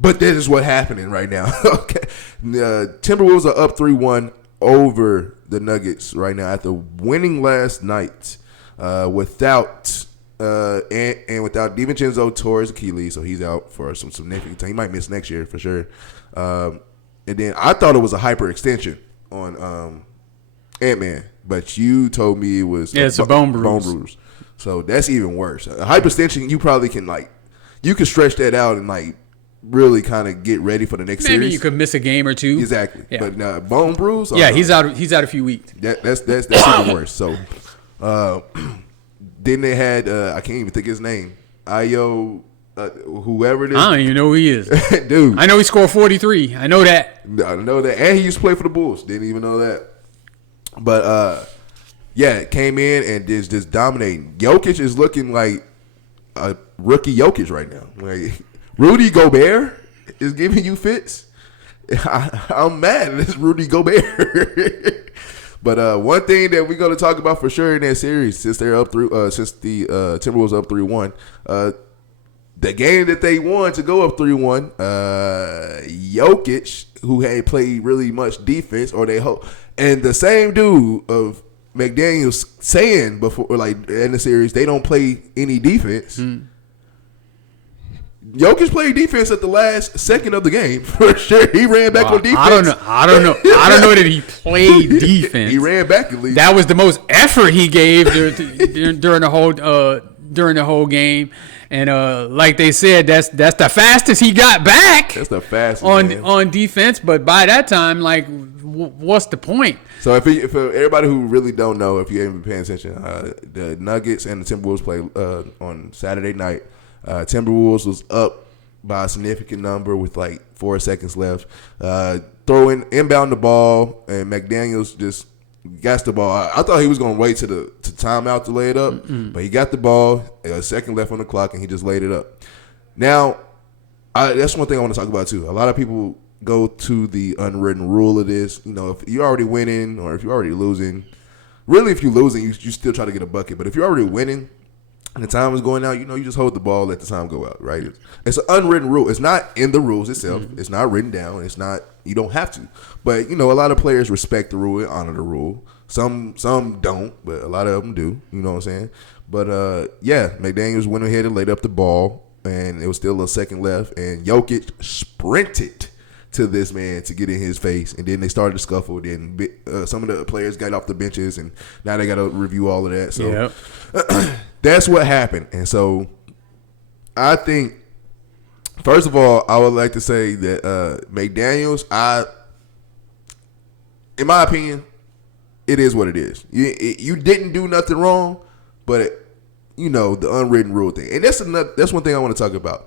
But that is what's happening right now. Okay, Timberwolves are up 3-1 over the Nuggets right now after winning last night without DiVincenzo tore his Achilles, so he's out for some significant time. He might miss next year for sure. And then I thought it was a hyperextension on Ant-Man, but you told me it was it's a bone bruise. So that's even worse. A hyperextension, you probably can you can stretch that out and really kind of get ready for the next series. Maybe you could miss a game or two. Exactly. Yeah. But bone bruise? Yeah, he's out a few weeks. That's even worse. So then they had I can't even think his name. Ayo, whoever it is. I don't even know who he is. Dude. I know he scored 43. I know that. And he used to play for the Bulls. Didn't even know that. But came in and just dominating. Jokic is looking like a rookie Jokic right now. Like, Rudy Gobert is giving you fits. I'm mad at this Rudy Gobert. But one thing that we're going to talk about for sure in that series, since they're up since the Timberwolves up 3-1, the game that they won to go up 3-1, Jokic, who had played really much defense, and the same dude of McDaniels saying before, in the series, they don't play any defense. Jokic played defense at the last second of the game for sure. He ran back on defense. I don't know that he played defense. He ran back at least. That was the most effort he gave during the whole game. And like they said, that's the fastest he got back. That's the fastest on defense. But by that time, what's the point? So if everybody who really don't know, if you haven't been paying attention, the Nuggets and the Timberwolves play on Saturday night. Timberwolves was up by a significant number with like 4 seconds left. Throwing inbound the ball, and McDaniels just got the ball. I thought he was going to wait to timeout to lay it up, but he got the ball, a second left on the clock, and he just laid it up. Now, that's one thing I want to talk about too. A lot of people go to the unwritten rule of this. You know, if you're already winning or if you're already losing, really if you're losing, you still try to get a bucket. But if you're already winning and the time is going out, you know, you just hold the ball, let the time go out, right? It's an unwritten rule. It's not in the rules itself. It's not written down. It's not, you don't have to. But, you know, a lot of players respect the rule and honor the rule. Some don't, but a lot of them do. You know what I'm saying? But, yeah, McDaniels went ahead and laid up the ball, and it was still a second left, and Jokic sprinted to this man to get in his face, and then they started to scuffle. Then some of the players got off the benches, and now they got to review all of that. So that's what happened. And so I think, first of all, I would like to say that McDaniels, in my opinion, it is what it is. You didn't do nothing wrong, but you know the unwritten rule thing, and that's one thing I want to talk about.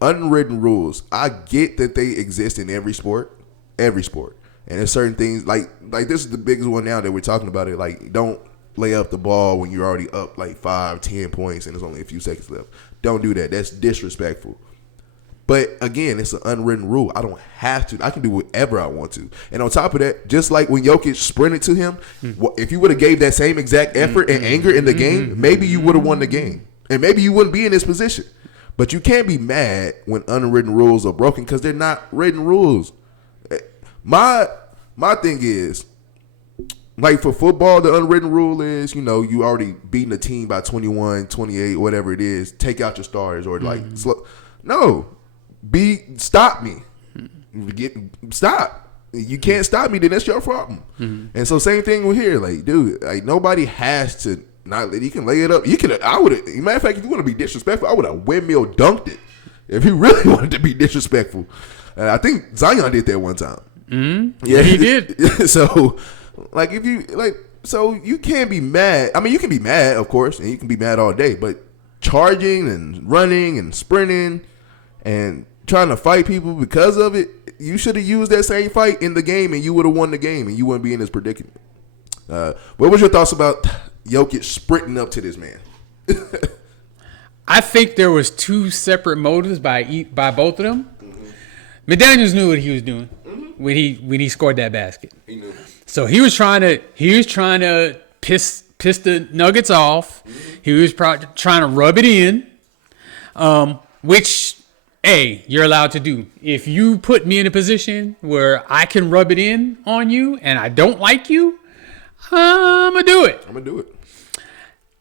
Unwritten rules. I get that they exist in every sport, and there's certain things like this is the biggest one now that we're talking about it. Like, don't lay up the ball when you're already up like 5-10 points and there's only a few seconds left. Don't do that. That's disrespectful. But again, it's an unwritten rule. I don't have to. I can do whatever I want to. And on top of that, just like when Jokic sprinted to him, if you would have gave that same exact effort and anger in the game, maybe you would have won the game, and maybe you wouldn't be in this position. But you can't be mad when unwritten rules are broken because they're not written rules. My thing is, like for football, the unwritten rule is, you know, you already beating a team by 21, 28, whatever it is. Take out your stars or like stop me. Stop. You can't stop me, then that's your problem. And so same thing with here. Like, dude, like nobody has to. Not you can lay it up. I would have. Matter of fact, if you want to be disrespectful, I would have windmill dunked it. If he really wanted to be disrespectful, I think Zion did that one time. Yeah, he did. So, like, if you like, so you can't be mad. I mean, you can be mad, of course, and you can be mad all day. But charging and running and sprinting and trying to fight people because of it, you should have used that same fight in the game, and you would have won the game, and you wouldn't be in this predicament. What was your thoughts about Jokic sprinting up to this man? I think there was two separate motives by both of them. McDaniels knew what he was doing when he scored that basket. He knew. So he was trying to piss the Nuggets off. He was trying to rub it in, which you're allowed to do. If you put me in a position where I can rub it in on you and I don't like you, I'm gonna do it.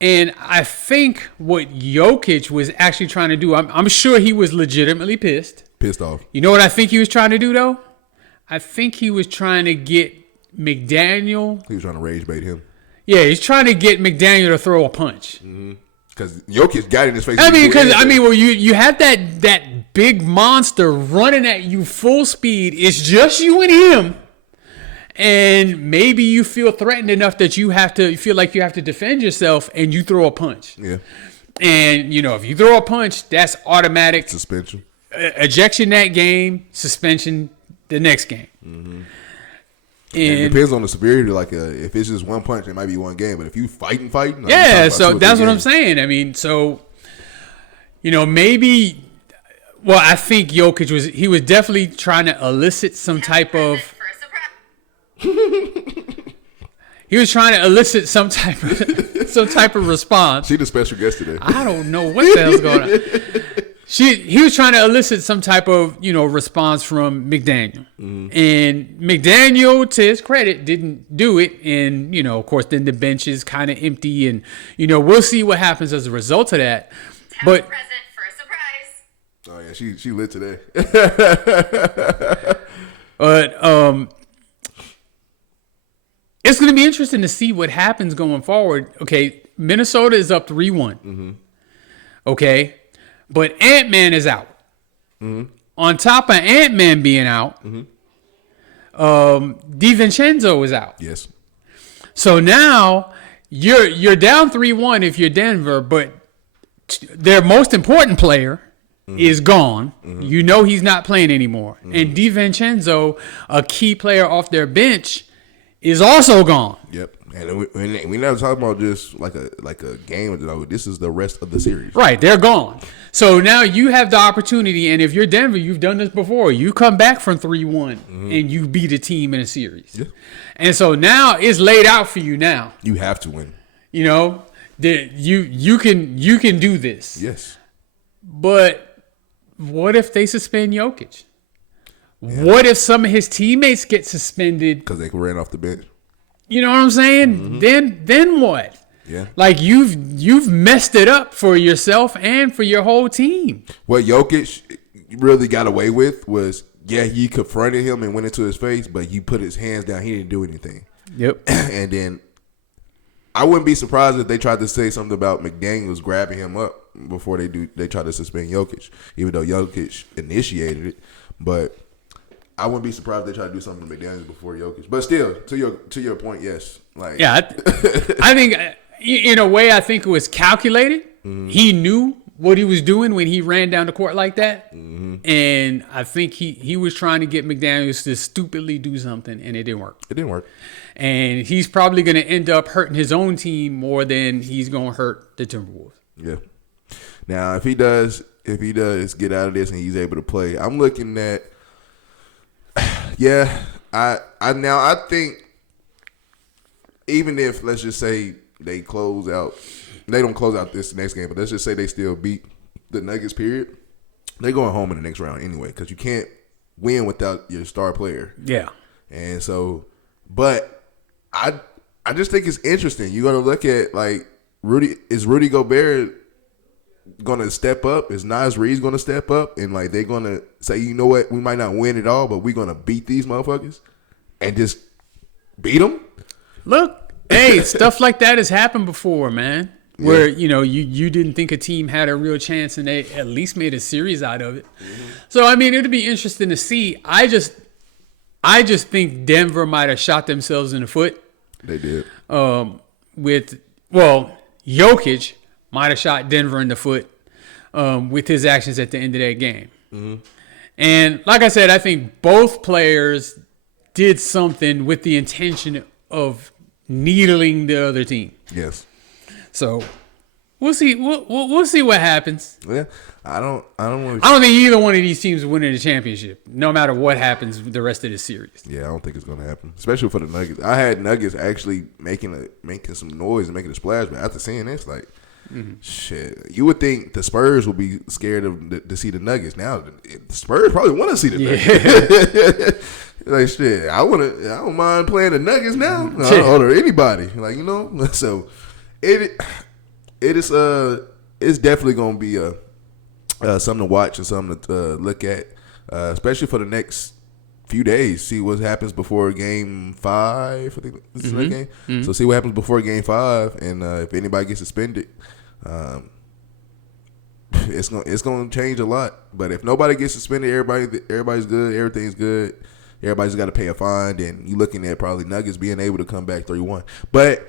And I think what Jokic was actually trying to do, I'm sure he was legitimately pissed off. You know what I think he was trying to do, though? I think he was trying to get McDaniel. He was trying to rage bait him. Yeah, he's trying to get McDaniel to throw a punch. Because Jokic got in his face. Well, you have that big monster running at you full speed. It's just you and him. And maybe you feel threatened enough that you feel like you have to defend yourself, and you throw a punch. Yeah. And, you know, if you throw a punch, that's automatic. Suspension. Ejection that game, suspension the next game. And it depends on the severity. Like, if it's just one punch, it might be one game. But if you fighting. Yeah, so that's what I'm saying. I mean, so, you know, maybe, well, I think Jokic was definitely trying to elicit some type of. He was trying to elicit some type of response. She the special guest today. I don't know what the hell's going on. He was trying to elicit some type of, you know, response from McDaniel. And McDaniel, to his credit, didn't do it. And, you know, of course, then the bench is kind of empty. And, you know, we'll see what happens as a result of that. But present for a surprise. Oh yeah, she lit today. But it's going to be interesting to see what happens going forward. Okay, Minnesota is up 3-1. Okay, but Ant-Man is out. On top of Ant-Man being out, DiVincenzo is out. Yes. So now you're down 3-1 if you're Denver, but their most important player is gone. You know he's not playing anymore. And DiVincenzo, a key player off their bench, is also gone. Yep. And we never talk about just like a game. This is the rest of the series. Right, they're gone. So now you have the opportunity, and if you're Denver, you've done this before. You come back from 3-1 and you beat a team in a series. Yeah. And so now it's laid out for you now. You have to win. You know, you can do this. Yes. But what if they suspend Jokic? Yeah. What if some of his teammates get suspended because they ran off the bench? You know what I'm saying? Then what? Yeah. Like you've messed it up for yourself and for your whole team. What Jokic really got away with was, he confronted him and went into his face, but he put his hands down. He didn't do anything. Yep. And then I wouldn't be surprised if they tried to say something about McDaniels grabbing him up before they tried to suspend Jokic, even though Jokic initiated it. But I wouldn't be surprised if they tried to do something to McDaniels before Jokic. But still, to your point, yes. Like, yeah, I think in a way, I think it was calculated. He knew what he was doing when he ran down the court like that, and I think he was trying to get McDaniels to stupidly do something, and it didn't work. It didn't work. And he's probably going to end up hurting his own team more than he's going to hurt the Timberwolves. Yeah. Now, if he does get out of this and he's able to play, I'm looking at. Yeah, I think even if, let's just say, they don't close out this next game, but let's just say they still beat the Nuggets, period, they're going home in the next round anyway, because you can't win without your star player. Yeah. And so, but I just think it's interesting. You're going to look at, like, Rudy Gobert going to step up? Is Naz Reid going to step up? And, like, they're going to say, you know what, we might not win it all, but we're going to beat these motherfuckers and just beat them? Look, hey, stuff like that has happened before, man. Where, you didn't think a team had a real chance and they at least made a series out of it. So, I mean, it'll be interesting to see. I just think Denver might have shot themselves in the foot. They did. Jokic might have shot Denver in the foot with his actions at the end of that game. And like I said, I think both players did something with the intention of needling the other team. Yes. So we'll see. We'll see what happens. Yeah, I don't think either one of these teams is winning the championship, no matter what happens the rest of the series. Yeah, I don't think it's gonna happen, especially for the Nuggets. I had Nuggets actually making some noise and making a splash, but after seeing this, like, shit, you would think the Spurs would be scared to see the Nuggets. Now the Spurs probably want to see the Nuggets. Like, shit, I don't mind playing the Nuggets now or anybody. Like, so it's definitely gonna be something to watch and something to look at, especially for the next few days. See what happens before Game 5. I think this is that game. So see what happens before Game 5, and if anybody gets suspended, it's gonna change a lot. But if nobody gets suspended, everybody's good. Everything's good. Everybody's got to pay a fine, and you're looking at probably Nuggets being able to come back 3-1. But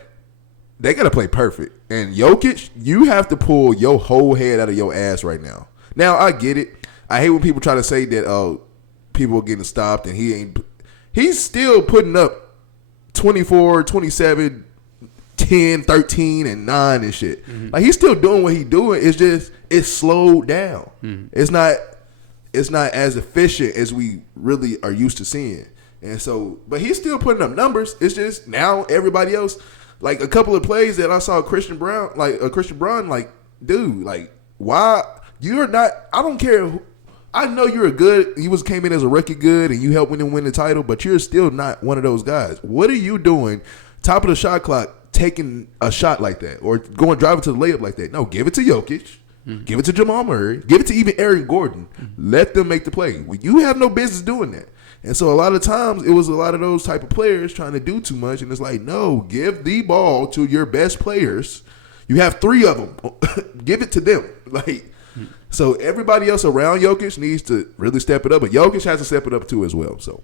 they got to play perfect. And Jokic, you have to pull your whole head out of your ass right now. Now, I get it. I hate when people try to say that, people are getting stopped, and he's still putting up 24, 27, 10, 13, and 9 and shit. Like, he's still doing what he's doing. It's just, it's slowed down. It's not as efficient as we really are used to seeing. And so, but he's still putting up numbers. It's just now everybody else, like a couple of plays that I saw Christian Braun, like, dude, like, why you're not, I don't care. I know you're came in as a rookie good and you helped win the title, but you're still not one of those guys. What are you doing top of the shot clock, taking a shot like that or driving to the layup like that? No, give it to Jokic. Give it to Jamal Murray. Give it to even Aaron Gordon. Let them make the play. You have no business doing that. And so a lot of times it was a lot of those type of players trying to do too much. And it's like, no, give the ball to your best players. You have 3 of them. Give it to them. Like, so everybody else around Jokic needs to really step it up. But Jokic has to step it up too as well. So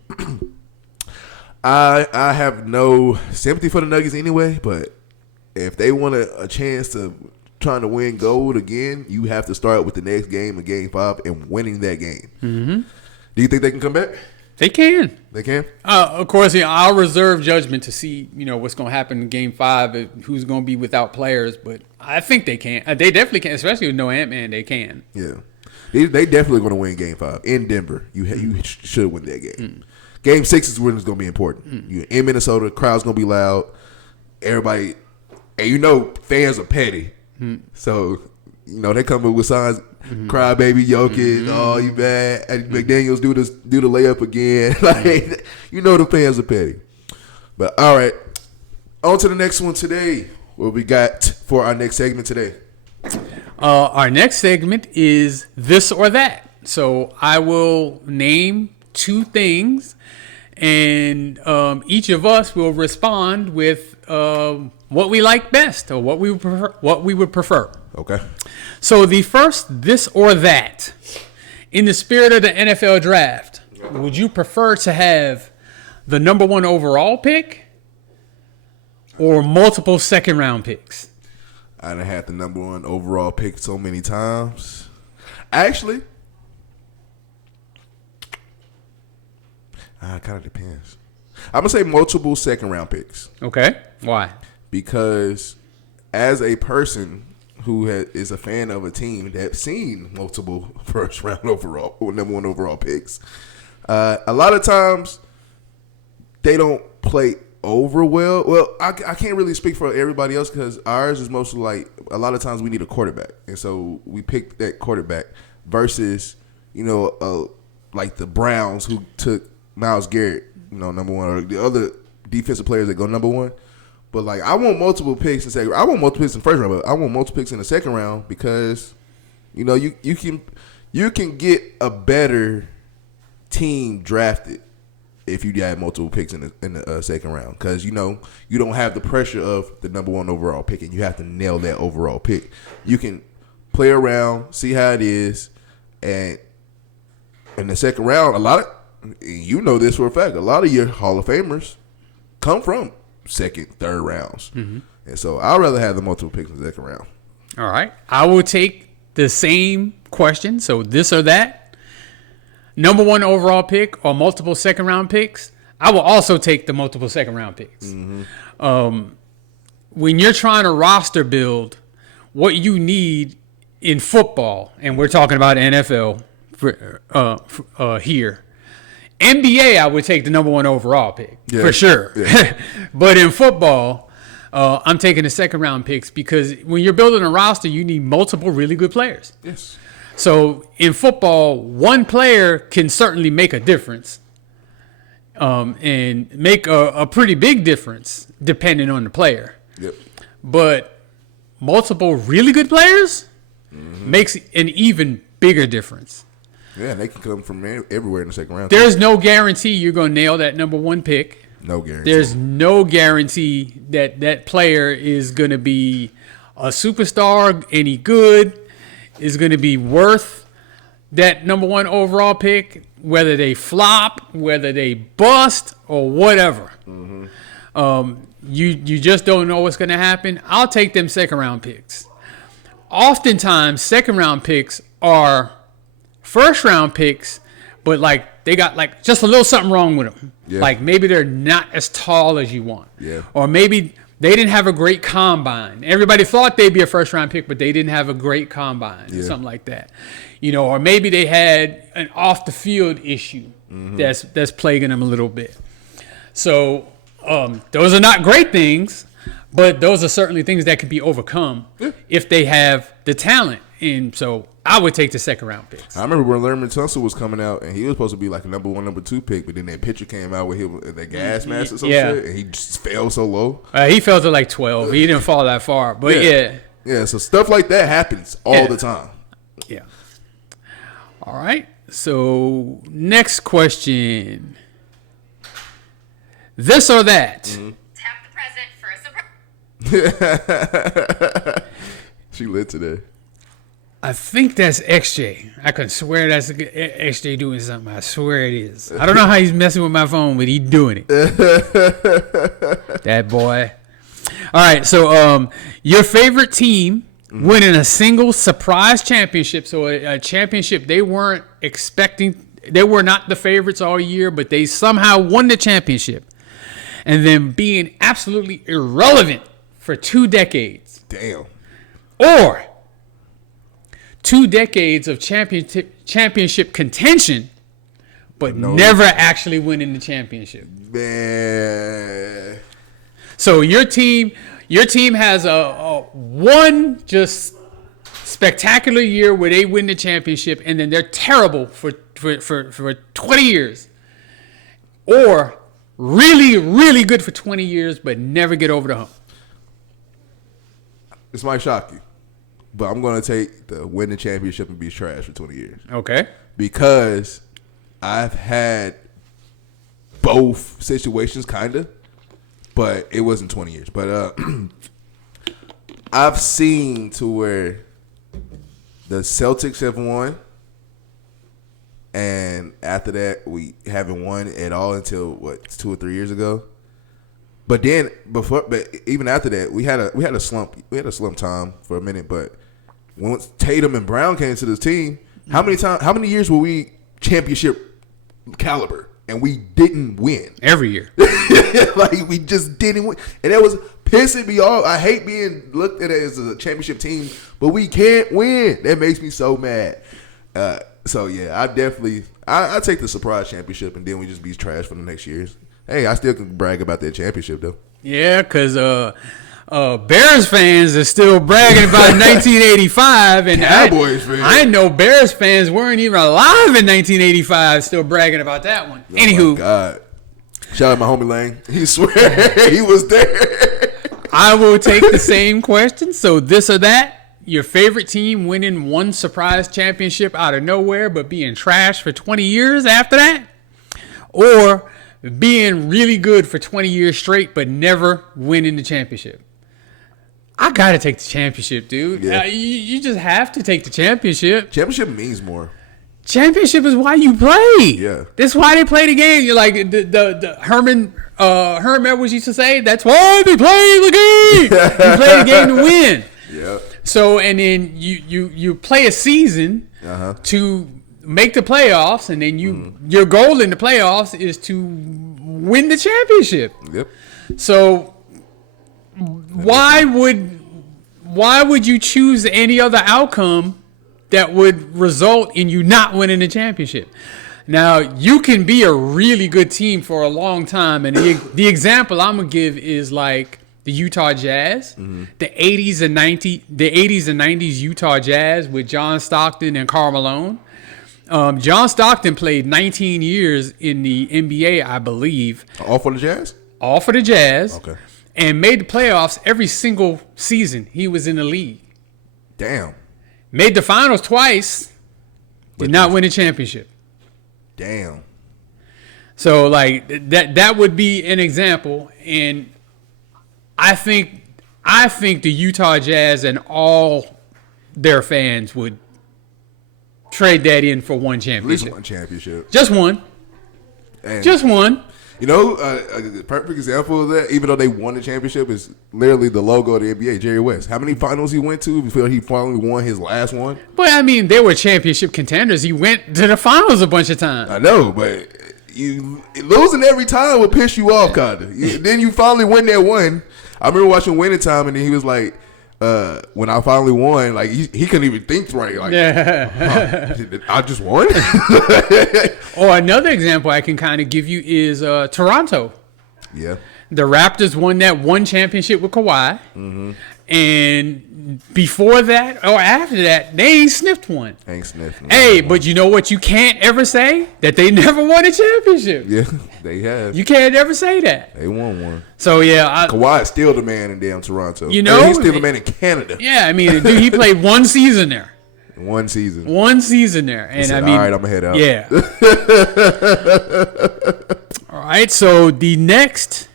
I have no sympathy for the Nuggets anyway. But if they want a chance to trying to win gold again, you have to start with the next game in Game 5 and winning that game. Mm-hmm. Do you think they can come back? They can. They can? Of course, I'll reserve judgment to see, what's going to happen in Game 5, who's going to be without players. But I think they can. They definitely can, especially with no Ant-Man. They can. Yeah. They definitely going to win Game 5 in Denver. You should win that game. Game 6 is when it's going to be important. You're in Minnesota. The crowd's going to be loud. Everybody, and fans are petty. So, they come up with signs. Cry baby Jokic, oh you bad. And McDaniels do the layup again. Like the fans are petty. But all right, on to the next one today. What we got for our next segment today? Our next segment is this or that. So I will name two things, and each of us will respond with what we like best or what we would prefer. Okay. So the first, this or that, in the spirit of the NFL draft, would you prefer to have the number 1 overall pick or multiple second-round picks? I done had the number 1 overall pick so many times. Actually, it kind of depends. I'm going to say multiple second-round picks. Okay. Why? Because as a person who is a fan of a team that's seen multiple first-round overall or number 1 overall picks, a lot of times they don't play over well. Well, I can't really speak for everybody else because ours is mostly like a lot of times we need a quarterback, and so we pick that quarterback versus like the Browns who took Myles Garrett, number 1, or the other defensive players that go number 1. But like I want multiple picks in second. I want multiple picks in first round, but I want multiple picks in the second round because you can get a better team drafted if you have multiple picks in the second round because you don't have the pressure of the number 1 overall pick and you have to nail that overall pick. You can play around, see how it is, and in the second round, this for a fact, a lot of your Hall of Famers come from second, third rounds. And so I'd rather have the multiple picks in the second round. All right. I will take the same question. So this or that. Number 1 overall pick or multiple second round picks. I will also take the multiple second round picks. When you're trying to roster build, what you need in football, and we're talking about NFL here. NBA, I would take the number 1 overall pick for sure. Yeah. But in football, I'm taking the second round picks because when you're building a roster, you need multiple really good players. Yes. So in football, one player can certainly make a difference and make a pretty big difference depending on the player. Yep. But multiple really good players makes an even bigger difference. Yeah, they can come from everywhere in the second round. There's no guarantee you're going to nail that number 1 pick. No guarantee. There's no guarantee that player is going to be a superstar, any good, is going to be worth that number 1 overall pick, whether they flop, whether they bust, or whatever. You just don't know what's going to happen. I'll take them second-round picks. Oftentimes, second-round picks are first-round picks, but like they got like just a little something wrong with them. Yeah. Like maybe they're not as tall as you want. Yeah. Or maybe they didn't have a great combine. Everybody thought they'd be a first-round pick, but they didn't have a great combine or something like that. Or maybe they had an off-the-field issue that's plaguing them a little bit. So those are not great things, but those are certainly things that can be overcome if they have the talent. And so I would take the second-round picks. I remember when Lerman Tunsil was coming out, and he was supposed to be like a number 1, number 2 pick, but then that picture came out with him that gas mask or some shit, and he just fell so low. He fell to like 12. He didn't fall that far, but yeah. So stuff like that happens all the time. Yeah. All right. So next question: this or that? Tap the present for a surprise. She lit today. I think that's XJ. I could swear that's XJ doing something. I swear it is. I don't know how he's messing with my phone, but he's doing it. That boy. All right. So your favorite team winning a single surprise championship. So a championship they weren't expecting. They were not the favorites all year, but they somehow won the championship. And then being absolutely irrelevant for 2 decades. Damn. Or 2 decades of championship contention, but never actually winning the championship. Man. So your team has a one just spectacular year where they win the championship, and then they're terrible for 20 years. Or really, really good for 20 years, but never get over the hump. This might shock you, but I'm going to take the win the championship and be trash for 20 years. Okay. Because I've had both situations, kind of, but it wasn't 20 years. But I've seen to where the Celtics have won, and after that, we haven't won at all until, 2 or 3 years ago. But then even after that, we had a slump. We had a slump time for a minute. But once Tatum and Brown came to this team, how many years were we championship caliber and we didn't win? Every year. Like we just didn't win, and that was pissing me off. I hate being looked at as a championship team, but we can't win. That makes me so mad. So yeah, I take the surprise championship, and then we just be trash for the next years. Hey, I still can brag about that championship, though. Yeah, because Bears fans are still bragging about 1985. And Cowboys fans. I know Bears fans weren't even alive in 1985 still bragging about that one. Oh, Anywho. My God. Shout out my homie Lane. He swear he was there. I will take the same question. So this or that, your favorite team winning one surprise championship out of nowhere but being trash for 20 years after that? Or being really good for 20 years straight, but never winning the championship. I got to take the championship, dude. Yeah. You just have to take the championship. Championship means more. Championship is why you play. Yeah. That's why they play the game. You're like the Herman Edwards used to say, that's why they play the game. You play the game to win. Yeah. So, and then you play a season to make the playoffs, and then your goal in the playoffs is to win the championship. Yep. So why would you choose any other outcome that would result in you not winning the championship? Now, you can be a really good team for a long time, and the example I'm gonna give is like the Utah Jazz, the 80s and 90s Utah Jazz with John Stockton and Karl Malone. John Stockton played 19 years in the NBA, I believe. All for the Jazz? All for the Jazz. Okay. And made the playoffs every single season he was in the league. Damn. Made the finals twice. Did not win a championship. Damn. So, like, that would be an example. And I think the Utah Jazz and all their fans would trade that in for one championship. At least one championship. Just one. And just one. You know, a perfect example of that, even though they won the championship, is literally the logo of the NBA, Jerry West. How many finals he went to before he finally won his last one? But, I mean, they were championship contenders. He went to the finals a bunch of times. I know, but you losing every time would piss you off, kind of. Then you finally win that one. I remember watching Winning Time, and then he was like, when I finally won, like he couldn't even think right. Like, I just won. Or another example I can kind of give you is Toronto. Yeah, the Raptors won that one championship with Kawhi, and before that or after that, they ain't sniffed one. Ain't sniffed. Hey, but you know what? You can't ever say that they never won a championship. Yeah, they have. You can't ever say that. They won one. So yeah, Kawhi is still the man in damn Toronto. You know, he's still the man in Canada. Yeah, I mean, dude, he played one season there. One season there, and said, I mean, all right, I'm gonna head out. Yeah. All right, so the next,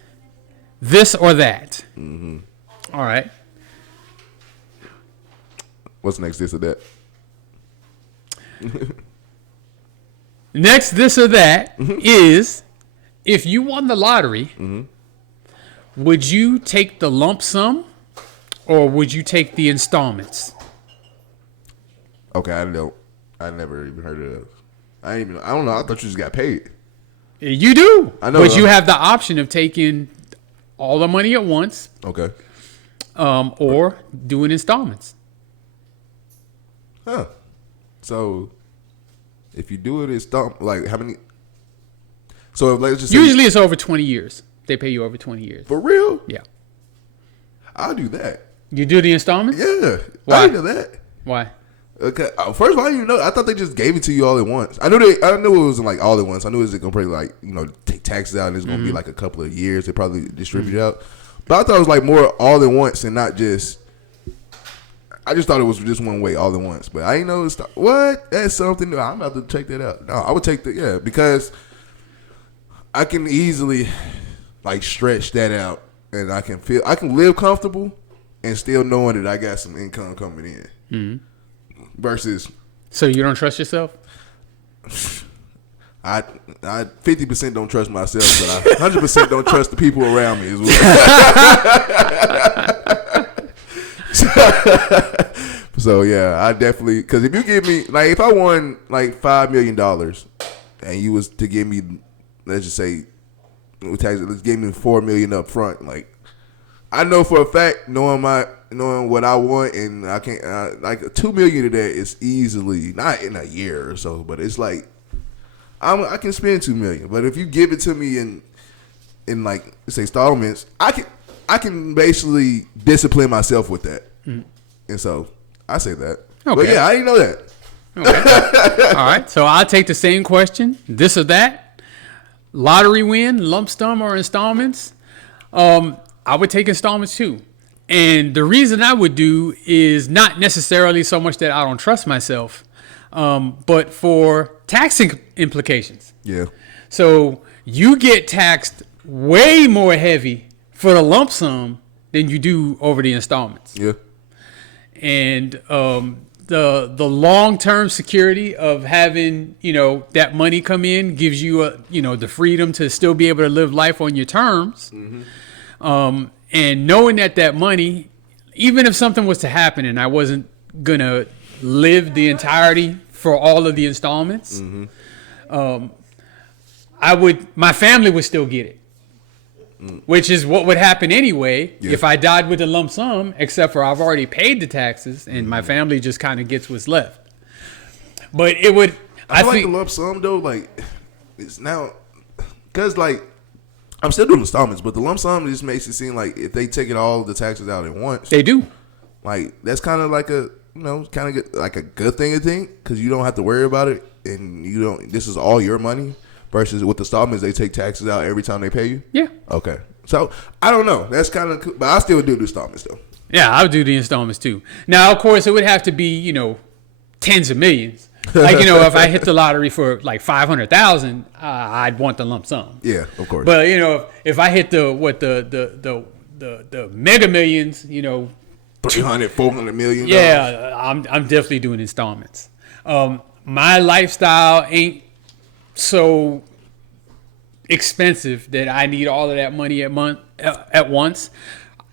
this or that. All right. What's next, this or that? Next, this or that is, if you won the lottery, would you take the lump sum or would you take the installments? Okay, I never even heard of those. I don't know. I thought you just got paid. You do. I know. But you have the option of taking all the money at once. Okay. Or doing installments. Huh. So, if you do it, like how many? So let's just say usually it's over 20 years. They pay you over 20 years. For real? Yeah. I'll do that. You do the installments? Yeah. Why? I do that. Why? Okay. First of all, I didn't even know. I thought they just gave it to you all at once. I knew it wasn't like all at once. I knew it was gonna probably like take taxes out and it's gonna be like a couple of years. They probably distribute it out. But I thought it was like more all at once and not just. I just thought it was just one way all at once. But I didn't know what? That's something new. I'm about to check that out. No, I would take because I can easily like stretch that out and I can live comfortable and still knowing that I got some income coming in. Versus. So you don't trust yourself? I 50% don't trust myself, but I 100% don't trust the people around me as well. So yeah, I definitely, because if you give me like if I won like $5 million and you was to give me, let's just say, let's give me $4 million up front, like I know for a fact knowing what I want and I can't like $2 million of that is easily not in a year or so, but it's like I can spend $2 million. But if you give it to me in like say installments, I can basically discipline myself with that, and so I say that. Okay. But yeah, I didn't know that. Okay. All right. So I'll take the same question. This or that. Lottery win, lump sum, or installments. I would take installments too. And the reason I would do is not necessarily so much that I don't trust myself, but for tax implications. Yeah. So you get taxed way more heavy for the lump sum than you do over the installments. Yeah. And the long-term security of having that money come in gives you the freedom to still be able to live life on your terms. And knowing that money, even if something was to happen and I wasn't gonna live the entirety for all of the installments, my family would still get it. Which is what would happen anyway if I died with a lump sum, except for I've already paid the taxes and my family just kind of gets what's left. But it would. I think like the lump sum though, like it's now because like I'm still doing installments, but the lump sum just makes it seem like if they take it all the taxes out at once, they do. Like that's kind of like a kind of like a good thing I think because you don't have to worry about it and you don't. This is all your money. Versus with the installments, they take taxes out every time they pay you? Yeah. Okay. So, I don't know. That's kind of cool. But I still do the installments, though. Yeah, I would do the installments, too. Now, of course, it would have to be, tens of millions. Like, if I hit the lottery for, like, 500,000, I'd want the lump sum. Yeah, of course. But, if I hit the mega millions, 300, 400 million. Yeah, I'm definitely doing installments. My lifestyle ain't so expensive that I need all of that money at once.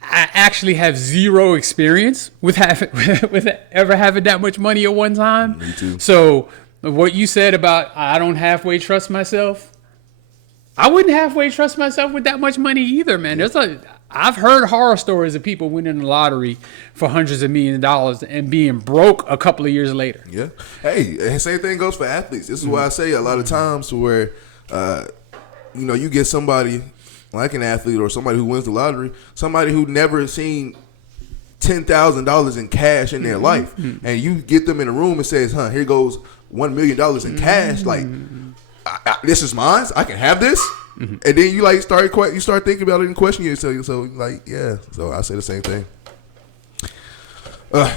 I actually have zero experience with ever having that much money at one time. Me too. So what you said about I don't halfway trust myself, I wouldn't halfway trust myself with that much money either, man. I've heard horror stories of people winning the lottery for hundreds of millions of dollars and being broke a couple of years later. Yeah. Hey, same thing goes for athletes. This is why I say a lot of times where, you get somebody like an athlete or somebody who wins the lottery, somebody who never seen $10,000 in cash in their life, and you get them in a room and says, here goes $1 million in cash. Like, this is mine. I can have this. And then you start thinking about it and question yourself. So like, yeah. So I say the same thing. All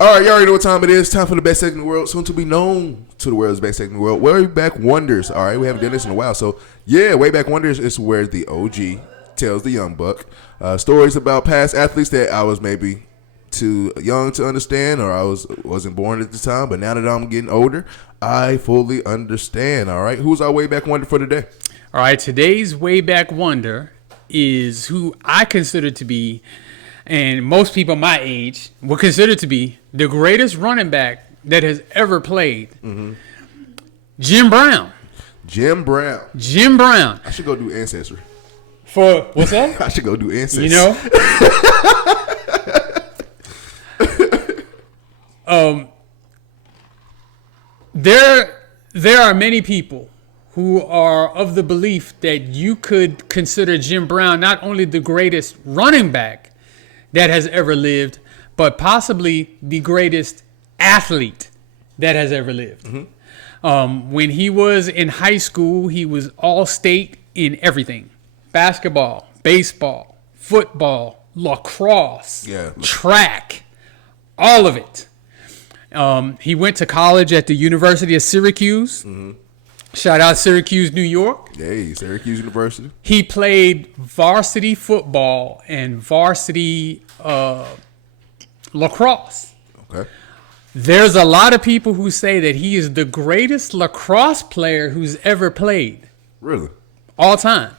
right, you already know what time it is. Time for the best segment in the world, soon to be known to the world's best segment in the world. Way Back Wonders. All right, we haven't done this in a while. So yeah, Way Back Wonders is where the OG tells the young buck stories about past athletes that I was maybe too young to understand, or I wasn't born at the time. But now that I'm getting older, I fully understand. All right, who's our Way Back Wonder for today? All right, today's Way Back Wonder is who I consider to be and most people my age would consider to be the greatest running back that has ever played. Mm-hmm. Jim Brown. Jim Brown. Jim Brown. I should go do Ancestry. For what's that? I should go do Ancestry. You know? There are many people who are of the belief that you could consider Jim Brown not only the greatest running back that has ever lived, but possibly the greatest athlete that has ever lived. Mm-hmm. When he was in high school, he was all-state in everything. Basketball, baseball, football, lacrosse, track, all of it. He went to college at the University of Syracuse. Mm-hmm. Shout out Syracuse, New York. Hey, Syracuse University. He played varsity football and varsity lacrosse. Okay. There's a lot of people who say that he is the greatest lacrosse player who's ever played. Really? All time.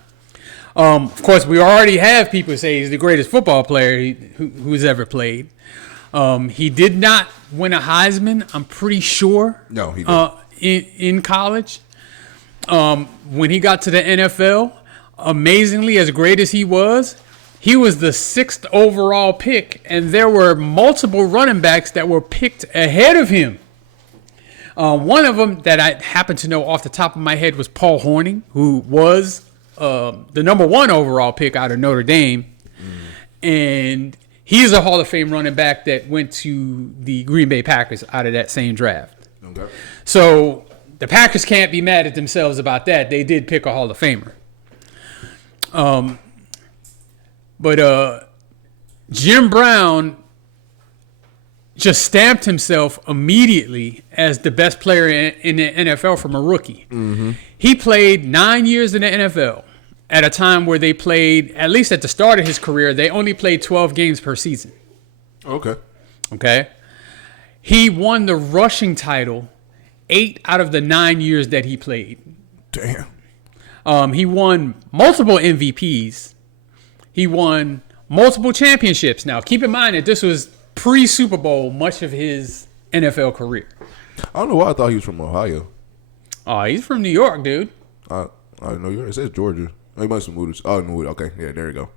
Of course, we already have people say he's the greatest football player who's ever played. He did not win a Heisman, I'm pretty sure. No, he didn't. In college. When he got to the NFL, amazingly, as great as he was the 6th overall pick, and there were multiple running backs that were picked ahead of him. One of them that I happen to know off the top of my head was Paul Hornung, who was the number 1 overall pick out of Notre Dame. And he's a Hall of Fame running back that went to the Green Bay Packers out of that same draft. Okay. So the Packers can't be mad at themselves about that. They did pick a Hall of Famer. But Jim Brown just stamped himself immediately as the best player in the NFL from a rookie. Mm-hmm. He played 9 years in the NFL at a time where they played, at least at the start of his career, they only played 12 games per season. Okay. He won the rushing title 8 out of the 9 years that he played. Damn. He won multiple MVPs. He won multiple championships. Now, keep in mind that this was pre-Super Bowl much of his NFL career. I don't know why I thought he was from Ohio. Oh, he's from New York, dude. I didn't know. It says Georgia. Oh, he must have moved. Oh, no, okay. Yeah, there you go.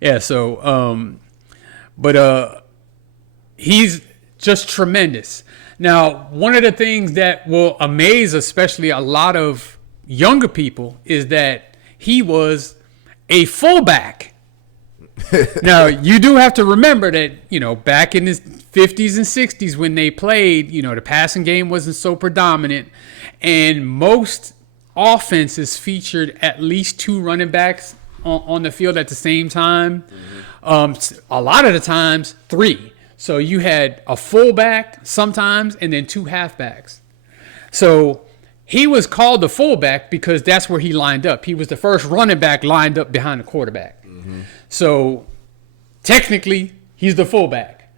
Yeah, so, he's just tremendous. Now, one of the things that will amaze especially a lot of younger people is that he was a fullback. Now, you do have to remember that, back in the 50s and 60s when they played, the passing game wasn't so predominant, and most offenses featured at least 2 running backs on the field at the same time. Mm-hmm. A lot of the times, 3. So you had a fullback sometimes and then 2 halfbacks. So he was called the fullback because that's where he lined up. He was the first running back lined up behind the quarterback. Mm-hmm. So technically, he's the fullback.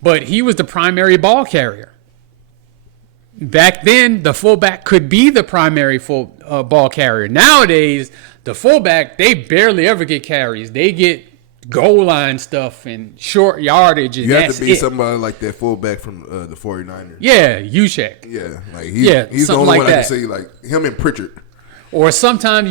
But he was the primary ball carrier. Back then, the fullback could be the primary ball carrier. Nowadays, the fullback, they barely ever get carries. They get goal line stuff and short yardage. And you have to be somebody like that fullback from the 49ers. Yeah, Juszczyk. Yeah, he's the only like one that. I can see, like him and Pritchard. Or sometimes,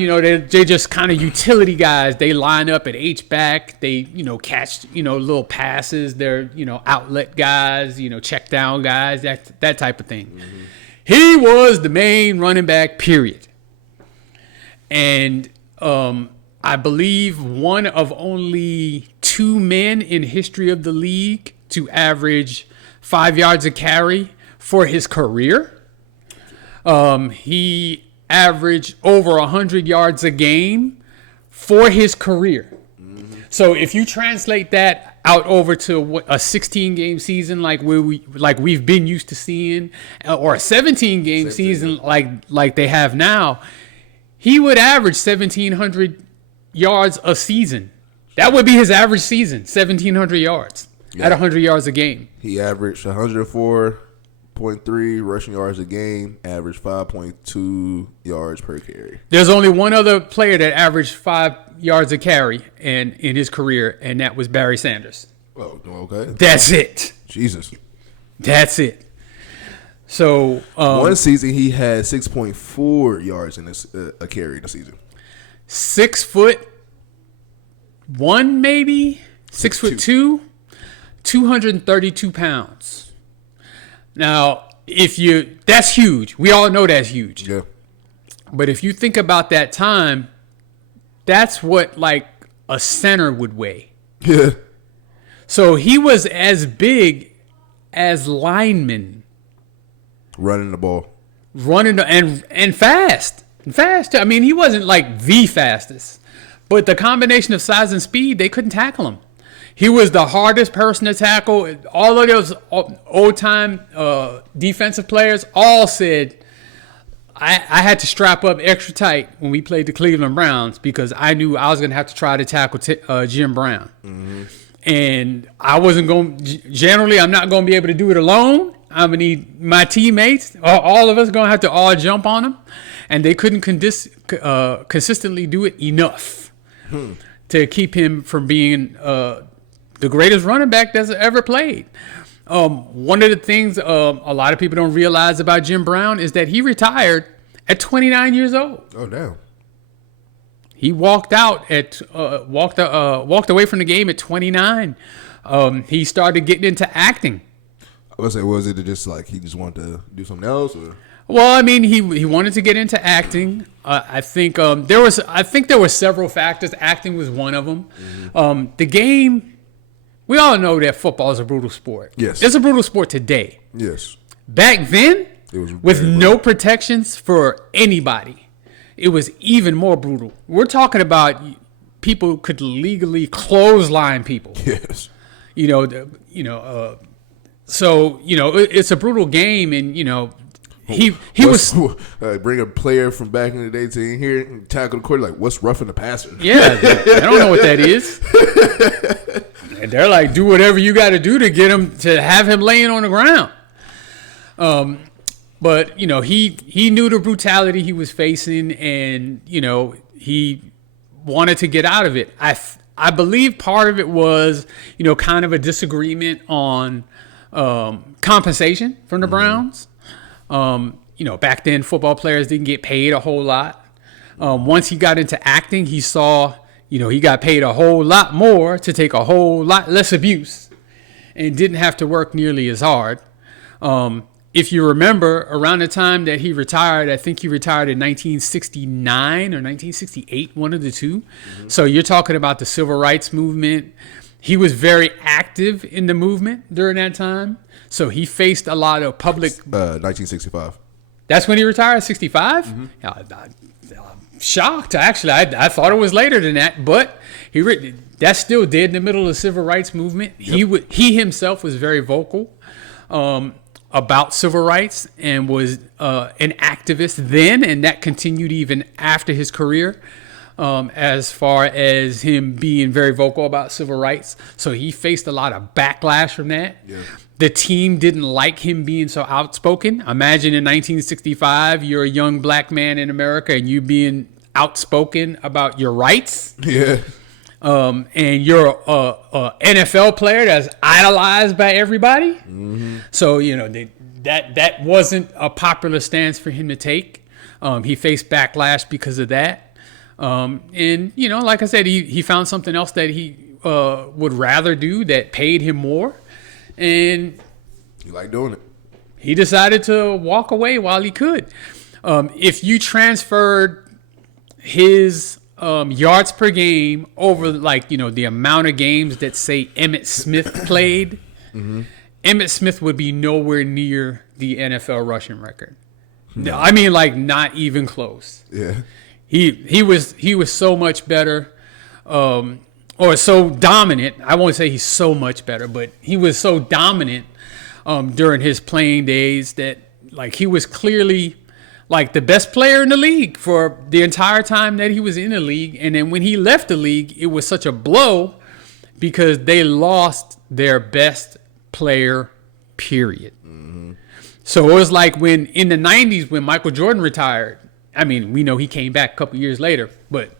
they just kind of utility guys. They line up at H-back. They, catch, little passes. They're, outlet guys, check down guys, that type of thing. Mm-hmm. He was the main running back, period. And I believe one of only 2 men in history of the league to average 5 yards a carry for his career. He averaged over 100 yards a game for his career. Mm-hmm. So if you translate that out over to a 16-game season like we've been used to seeing, or a 17-game season like they have now, he would average 1,700 yards a season. That would be his average season, 1,700 yards at 100 yards a game. He averaged 104.3 rushing yards a game, averaged 5.2 yards per carry. There's only one other player that averaged 5 yards a carry in his career, and that was Barry Sanders. Oh, okay. That's it. Jesus. That's it. So one season he had 6.4 yards in a carry in the season. 6'1", maybe 6'2", 232 pounds. Now, that's huge. We all know that's huge. Yeah. But if you think about that time, that's what like a center would weigh. Yeah. So he was as big as linemen. Running the ball. And fast. I mean, he wasn't like the fastest. But the combination of size and speed, they couldn't tackle him. He was the hardest person to tackle. All of those old-time defensive players all said, I had to strap up extra tight when we played the Cleveland Browns because I knew I was going to have to try to tackle Jim Brown. Mm-hmm. And I wasn't going – generally, I'm not going to be able to do it alone. I'm going to need my teammates. All of us are going to have to all jump on him. And they couldn't consistently do it enough to keep him from being the greatest running back that's ever played. One of the things a lot of people don't realize about Jim Brown is that he retired at 29 years old. Oh, damn. He walked out walked away from the game at 29. He started getting into acting. I was say, was it just like he just wanted to do something else, or? Well, I mean, he wanted to get into acting. I think there were several factors. Acting was one of them. Mm-hmm. The game, we all know that football is a brutal sport. Yes, it's a brutal sport today. Yes, back then, it was with no protections for anybody. It was even more brutal. We're talking about people could legally clothesline people. Yes, so it's a brutal game, and he was bring a player from back in the day to in here and tackle the court like what's roughing the passer. Yeah, I don't know what that is. And they're like, do whatever you got to do to get him to have him laying on the ground. But he knew the brutality he was facing, and he wanted to get out of it. I believe part of it was kind of a disagreement on compensation from the Browns. Back then football players didn't get paid a whole lot. Once he got into acting, he saw, he got paid a whole lot more to take a whole lot less abuse and didn't have to work nearly as hard. If you remember, around the time that he retired, I think he retired in 1969 or 1968, one of the two. Mm-hmm. So you're talking about the civil rights movement. He was very active in the movement during that time. So he faced a lot of public... 1965. That's when he retired, 65? Mm-hmm. I'm shocked, actually. I thought it was later than that. But that's still dead in the middle of the civil rights movement. Yep. He himself was very vocal about civil rights and was an activist then, and that continued even after his career. As far as him being very vocal about civil rights. So he faced a lot of backlash from that. Yeah. The team didn't like him being so outspoken. Imagine in 1965, you're a young black man in America and you being outspoken about your rights. Yeah. And you're a NFL player that's idolized by everybody. Mm-hmm. So, that wasn't a popular stance for him to take. He faced backlash because of that. And like I said, he found something else that he would rather do that paid him more, and he liked doing it. He decided to walk away while he could. If you transferred his yards per game over the amount of games that say Emmitt Smith played, mm-hmm. Emmitt Smith would be nowhere near the NFL rushing record. No. I mean, not even close. Yeah. He was so much better, or so dominant. I won't say he's so much better, but he was so dominant during his playing days that he was clearly the best player in the league for the entire time that he was in the league. And then when he left the league, it was such a blow because they lost their best player, period. Mm-hmm. So it was like when in the 90s when Michael Jordan retired. I mean, we know he came back a couple years later, but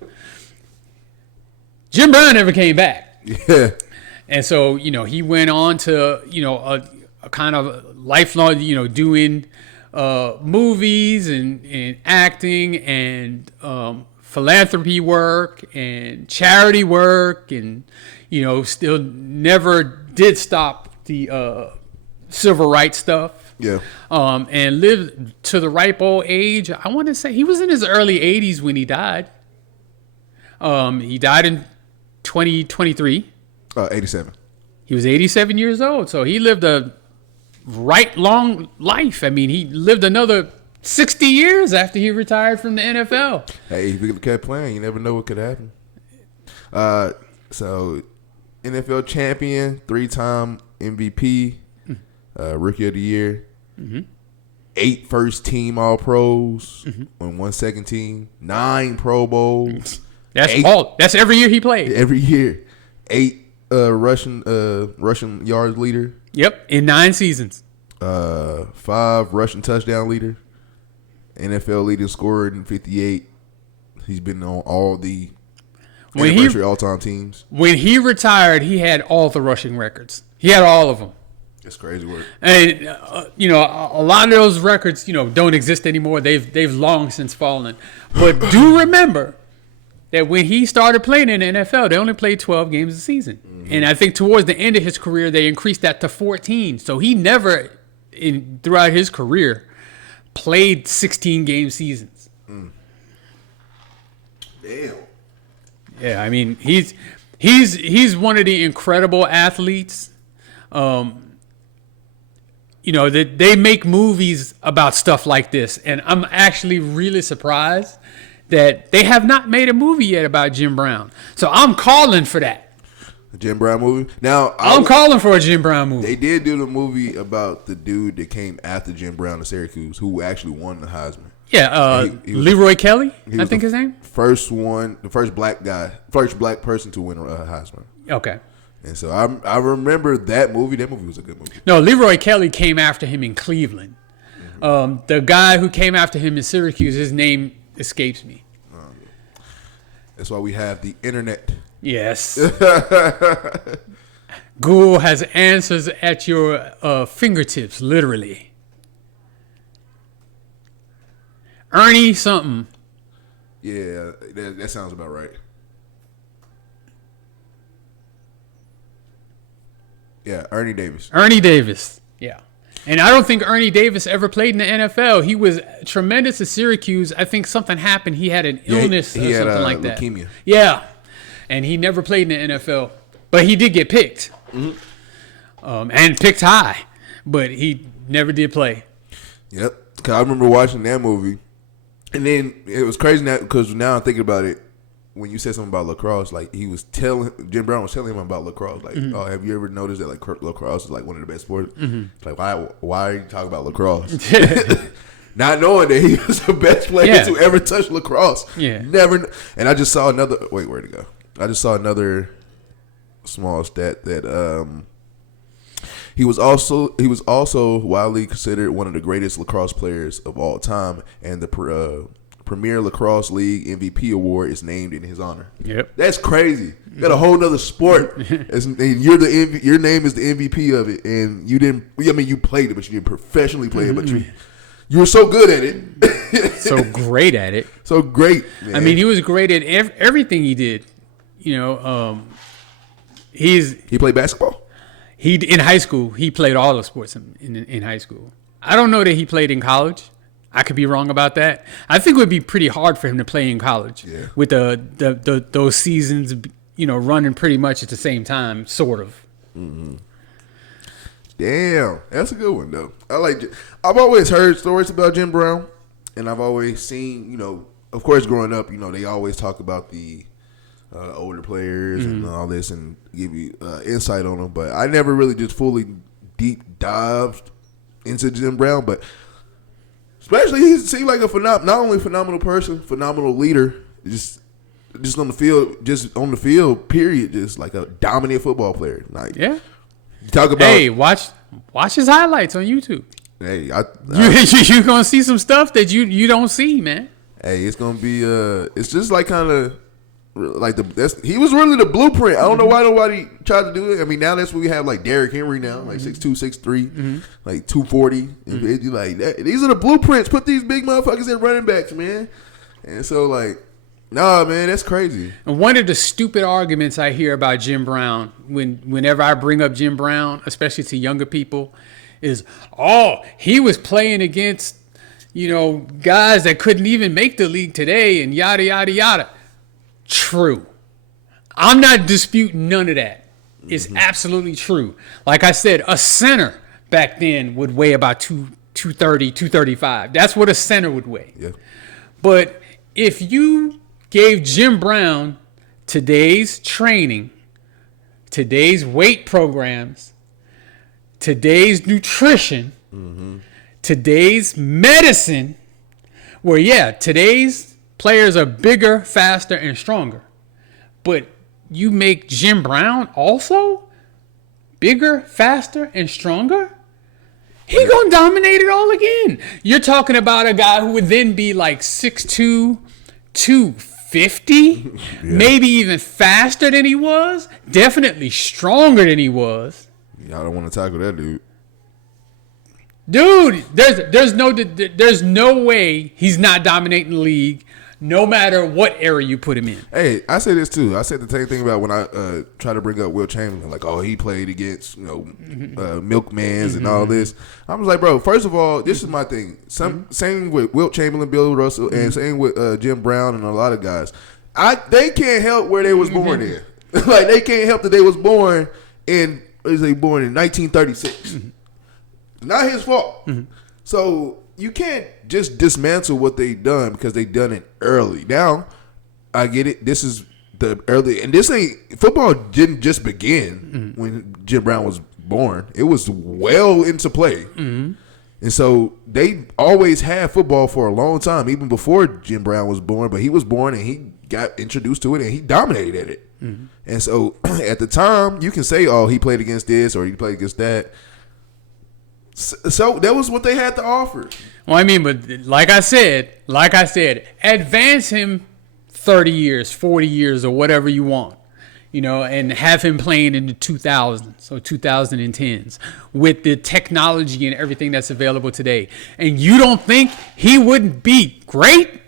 Jim Brown never came back. Yeah. And so, he went on to, a kind of lifelong, doing movies and acting and philanthropy work and charity work, and still never did stop the civil rights stuff. Yeah. And lived to the ripe old age. I want to say he was in his early 80s when he died. He died in 2023. 87. He was 87 years old, so he lived a right long life. I mean, he lived another 60 years after he retired from the NFL. Hey, if you kept playing, you never know what could happen. So, NFL champion, 3-time MVP, Rookie of the Year, 8 first-team All-Pros, on 1 second team, 9 Pro Bowls. That's every year he played. Every year. 8 rushing yards leader. Yep, in 9 seasons. 5 rushing touchdown leader. NFL leading scorer in 58. He's been on all the anniversary all-time teams. When he retired, he had all the rushing records. He had all of them. That's crazy work. And a lot of those records, don't exist anymore. They've long since fallen. But do remember that when he started playing in the NFL, they only played 12 games a season. And I think towards the end of his career, they increased that to 14. So he never, throughout his career, played 16-game seasons. Damn. Yeah, I mean, he's one of the incredible athletes. That they make movies about stuff like this, and I'm actually really surprised that they have not made a movie yet about Jim Brown. So I'm calling for that. The Jim Brown movie. Now I'm calling for a Jim Brown movie. They did do the movie about the dude that came after Jim Brown to Syracuse, who actually won the Heisman. Yeah, he Leroy Kelly, I think his name. The first black person to win a Heisman. Okay. And so I remember that movie. That movie was a good movie. No, Leroy Kelly came after him in Cleveland. The guy who came after him in Syracuse, his name escapes me. That's why we have the internet. Yes. Google has answers at your fingertips, literally. Ernie something. Yeah, that sounds about right. Yeah, Ernie Davis. Ernie Davis. Yeah. And I don't think Ernie Davis ever played in the NFL. He was tremendous at Syracuse. I think something happened. He had an illness or something like that. Leukemia. Yeah. And he never played in the NFL. But he did get picked. And picked high. But he never did play. Yep. Cause I remember watching that movie. And then it was crazy because now I'm thinking about it. When you said something about lacrosse, like Jim Brown was telling him about lacrosse. Like, oh, have you ever noticed that like lacrosse is like one of the best sports? Like, why are you talking about lacrosse? Not knowing that he was the best player to ever touch lacrosse. Yeah, never. And I just saw another. Wait, where'd it go? I just saw another small stat that he was also widely considered one of the greatest lacrosse players of all time, and the Premier Lacrosse League MVP award is named in his honor. Yep, that's crazy. You got a whole nother sport, and you're your name is the MVP of it, and you didn't. I mean, you played it, but you didn't professionally play it. But you were so good at it, so great at it, so great. Man. I mean, he was great at everything he did. He played basketball. In high school, he played all the sports in high school. I don't know that he played in college. I could be wrong about that. I think it would be pretty hard for him to play in college with those seasons, running pretty much at the same time, sort of. Mm-hmm. Damn, that's a good one though. I like it. I've always heard stories about Jim Brown, and I've always seen, of course, growing up, they always talk about the older players and all this, and give you insight on them. But I never really just fully deep dived into Jim Brown, but. Especially, he seemed like not only phenomenal person, phenomenal leader, just on the field, period, just like a dominant football player. Like, you talk about. Hey, watch his highlights on YouTube. Hey, you're gonna see some stuff that you don't see, man. Hey, it's gonna be it's just like kind of like he was really the blueprint. I don't know why nobody tried to do it. I mean, now that's what we have like Derrick Henry now, like 6'2", 6'3", like 240. And you like that. These are the blueprints. Put these big motherfuckers in running backs, man. And so like, nah, man, that's crazy. And one of the stupid arguments I hear about Jim Brown, whenever I bring up Jim Brown, especially to younger people, is, oh, he was playing against, guys that couldn't even make the league today and yada, yada, yada. True. I'm not disputing none of that. It's absolutely true. Like I said, a center back then would weigh about 230, 235. That's what a center would weigh. Yeah. But if you gave Jim Brown today's training, today's weight programs, today's nutrition, today's medicine, where, today's players are bigger, faster, and stronger. But you make Jim Brown also bigger, faster, and stronger? He gonna dominate it all again. You're talking about a guy who would then be like 6'2", 250, maybe even faster than he was, definitely stronger than he was. Y'all don't want to tackle that dude. Dude, there's no way he's not dominating the league, no matter what era you put him in. Hey, I say this too. I said the same thing about when I try to bring up Will Chamberlain. Like, oh, he played against milkmans and all this. I was like, bro, first of all, this is my thing. Same with Wilt Chamberlain, Bill Russell, and same with Jim Brown and a lot of guys. They can't help where they was born in. Like, they can't help that they was born in 1936. Not his fault. So you can't just dismantle what they done because they done it early. Now, I get it. This is the early, and this ain't, football didn't just begin when Jim Brown was born. It was well into play. And so they always had football for a long time, even before Jim Brown was born. But he was born and he got introduced to it and he dominated it. And so at the time, you can say, oh, he played against this or he played against that. So that was what they had to offer. Well, I mean, but like I said, advance him 30 years, 40 years, or whatever you want, and have him playing in the 2000s or 2010s with the technology and everything that's available today. And you don't think he wouldn't be great?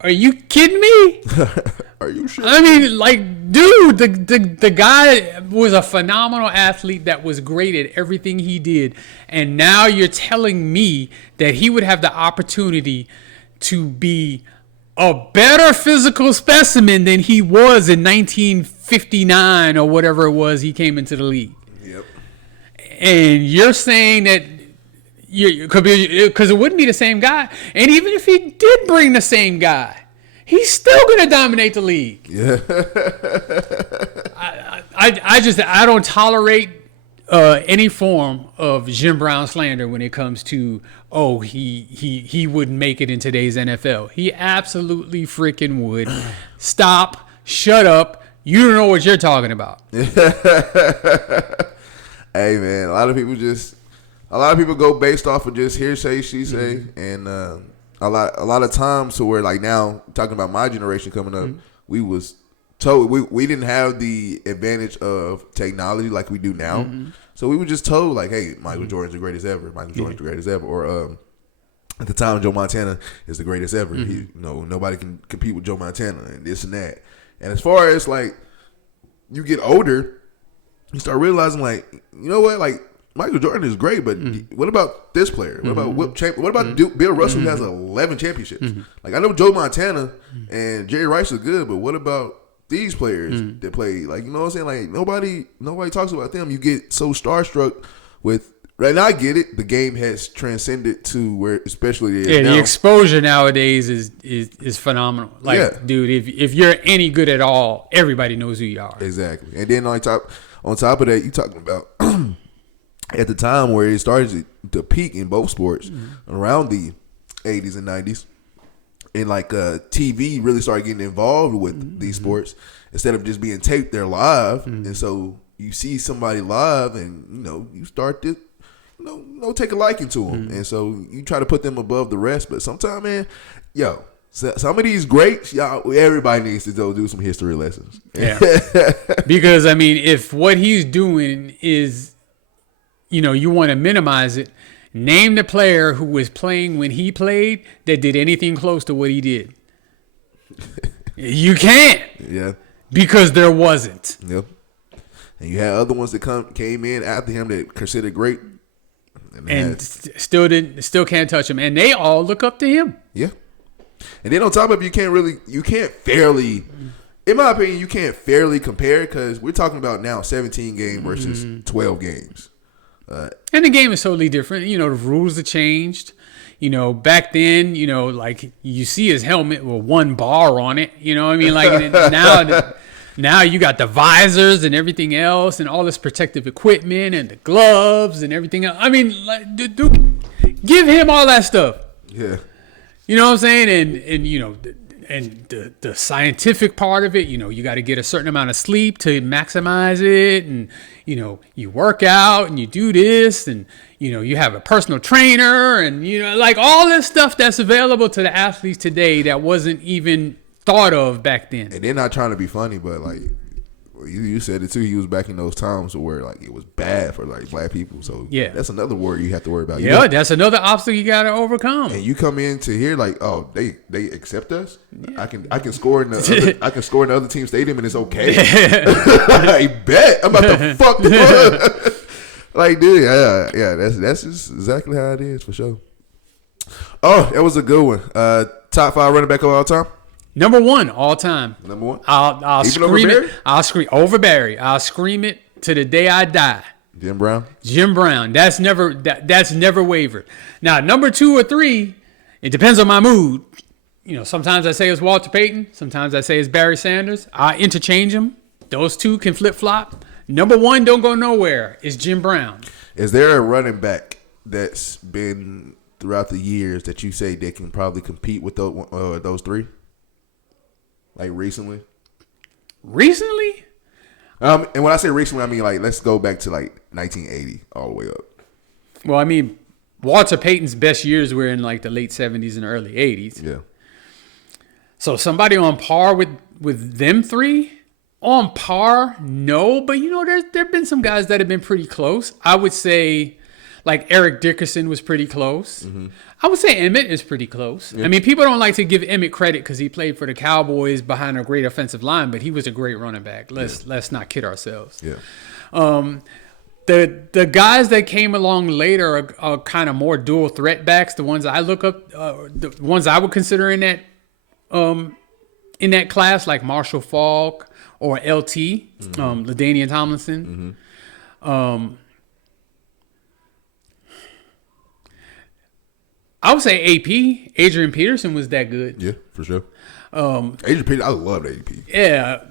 Are you kidding me? Are you sure? I mean, like, dude, the guy was a phenomenal athlete that was great at everything he did. And now you're telling me that he would have the opportunity to be a better physical specimen than he was in 1959 or whatever it was he came into the league. Yep. And you're saying that because it wouldn't be the same guy. And even if he did bring the same guy, he's still going to dominate the league. Yeah. I don't tolerate any form of Jim Brown slander when it comes to, oh, he wouldn't make it in today's NFL. He absolutely freaking would. Stop. Shut up. You don't know what you're talking about. Hey, man, a lot of people go based off of just hearsay, she say, and a lot of times to where, like, now talking about my generation coming up, we was told we didn't have the advantage of technology like we do now, so we were just told, like, hey, Michael Jordan's the greatest ever, or at the time Joe Montana is the greatest ever. Nobody can compete with Joe Montana and this and that. And as far as, like, you get older, you start realizing, like, you know what, like, Michael Jordan is great, but what about this player? What about Wilt Chamberlain? What about Bill Russell, who has 11 championships? Like, I know Joe Montana and Jerry Rice are good, but what about these players that play? Like, you know what I'm saying? Like, nobody talks about them. You get so starstruck with. Right now, I get it. The game has transcended to where, especially now. The exposure nowadays is phenomenal. Like, dude, if you're any good at all, everybody knows who you are. Exactly. And then on top of that, you talking about at the time where it started to peak in both sports, around the 80s and 90s, and like TV really started getting involved with these sports instead of just being taped there live. And so you see somebody live, and you start to take a liking to them, and so you try to put them above the rest. But sometimes, man, So, some of these greats, y'all, everybody needs to go do some history lessons. Yeah. Because, I mean, if what he's doing is, you want to minimize it, name the player who was playing when he played that did anything close to what he did. You can't. Yeah. Because there wasn't. Yep. And you had other ones that came in after him that considered great. And still can't touch him. And they all look up to him. Yeah. And then on top of it, you can't fairly, in my opinion, you can't fairly compare because we're talking about now 17 game versus 12 games. And the game is totally different. The rules have changed. Back then, like you see his helmet with one bar on it. You know what I mean? Like now you got the visors and everything else and all this protective equipment and the gloves and everything else. I mean, like, dude, give him all that stuff. Yeah. You know what I'm saying? And the scientific part of it, you got to get a certain amount of sleep to maximize it. And, you work out and you do this and, you have a personal trainer and, like all this stuff that's available to the athletes today that wasn't even thought of back then. And they're not trying to be funny, but like you said it too, he was back in those times where like it was bad for like black people. So yeah, that's another word you have to worry about. Yeah, that's another obstacle you got to overcome. And you come in to here like, oh, they accept us. Yeah. I can score in the other team stadium and it's okay. I bet I'm about to fuck them up. Like, dude, yeah, that's just exactly how it is for sure. Oh, that was a good one. Top 5 running back of all time. Number 1 all time. Number 1. I'll Even scream over it. I'll scream over Barry. I'll scream it to the day I die. Jim Brown. That's never wavered. Now, number 2 or 3, it depends on my mood. Sometimes I say it's Walter Payton. Sometimes I say it's Barry Sanders. I interchange them. Those two can flip flop. Number 1 don't go nowhere. It's Jim Brown. Is there a running back that's been throughout the years that you say they can probably compete with those 3? Like recently? Recently? And when I say recently, I mean like let's go back to like 1980 all the way up. Well, I mean, Walter Payton's best years were in like the late 70s and early 80s. Yeah. So somebody on par with them 3? On par, no. But, there have been some guys that have been pretty close. I would say like Eric Dickerson was pretty close. Mm-hmm. I would say Emmett is pretty close. Yeah. I mean, people don't like to give Emmett credit because he played for the Cowboys behind a great offensive line, but he was a great running back. Let's not kid ourselves. Yeah. The guys that came along later are kind of more dual threat backs. The ones I look up, the ones I would consider in that class, like Marshall Faulk or LT, LaDainian Tomlinson. Mm-hmm. I would say AP. Adrian Peterson was that good. Yeah, for sure. Adrian Peterson, I love AP. Yeah.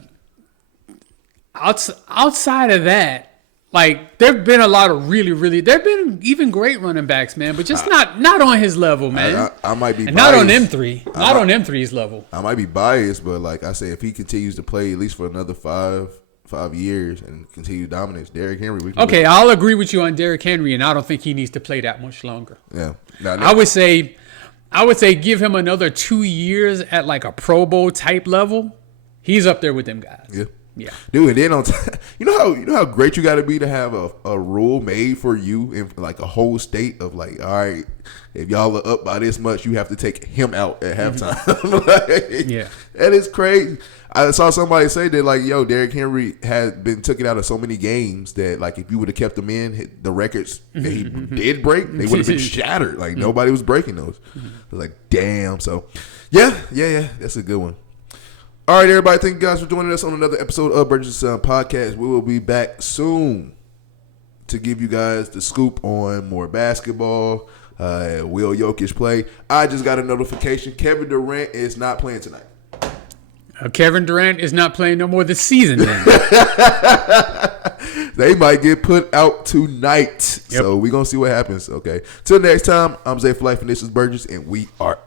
Outside of that, like there've been a lot of there've been even great running backs, man, but just not on his level, man. I might be biased. Not on M3. Not on M3's level. I might be biased, but like I say, if he continues to play at least for another 5 years and continue to dominate Derrick Henry, I'll agree with you on Derrick Henry, and I don't think he needs to play that much longer. Yeah. I would say give him another 2 years at like a Pro Bowl type level. He's up there with them guys. Yeah. Yeah. Dude, and then you know how great you got to be to have a rule made for you in like a whole state of like, all right, if y'all are up by this much, you have to take him out at halftime. Like, yeah. That is crazy. I saw somebody say that like, yo, Derrick Henry had been taken out of so many games that like if you would have kept him in, the records that he did break, they would have been shattered. Like nobody was breaking those. I was like, damn. So yeah, that's a good one. All right, everybody. Thank you guys for joining us on another episode of Burgess&son Podcast. We will be back soon to give you guys the scoop on more basketball. Will Jokic play? I just got a notification. Kevin Durant is not playing tonight. Kevin Durant is not playing no more this season, then. They might get put out tonight. Yep. So we're going to see what happens. Okay. Till next time, I'm Zay for Life, and this is Burgess, and we are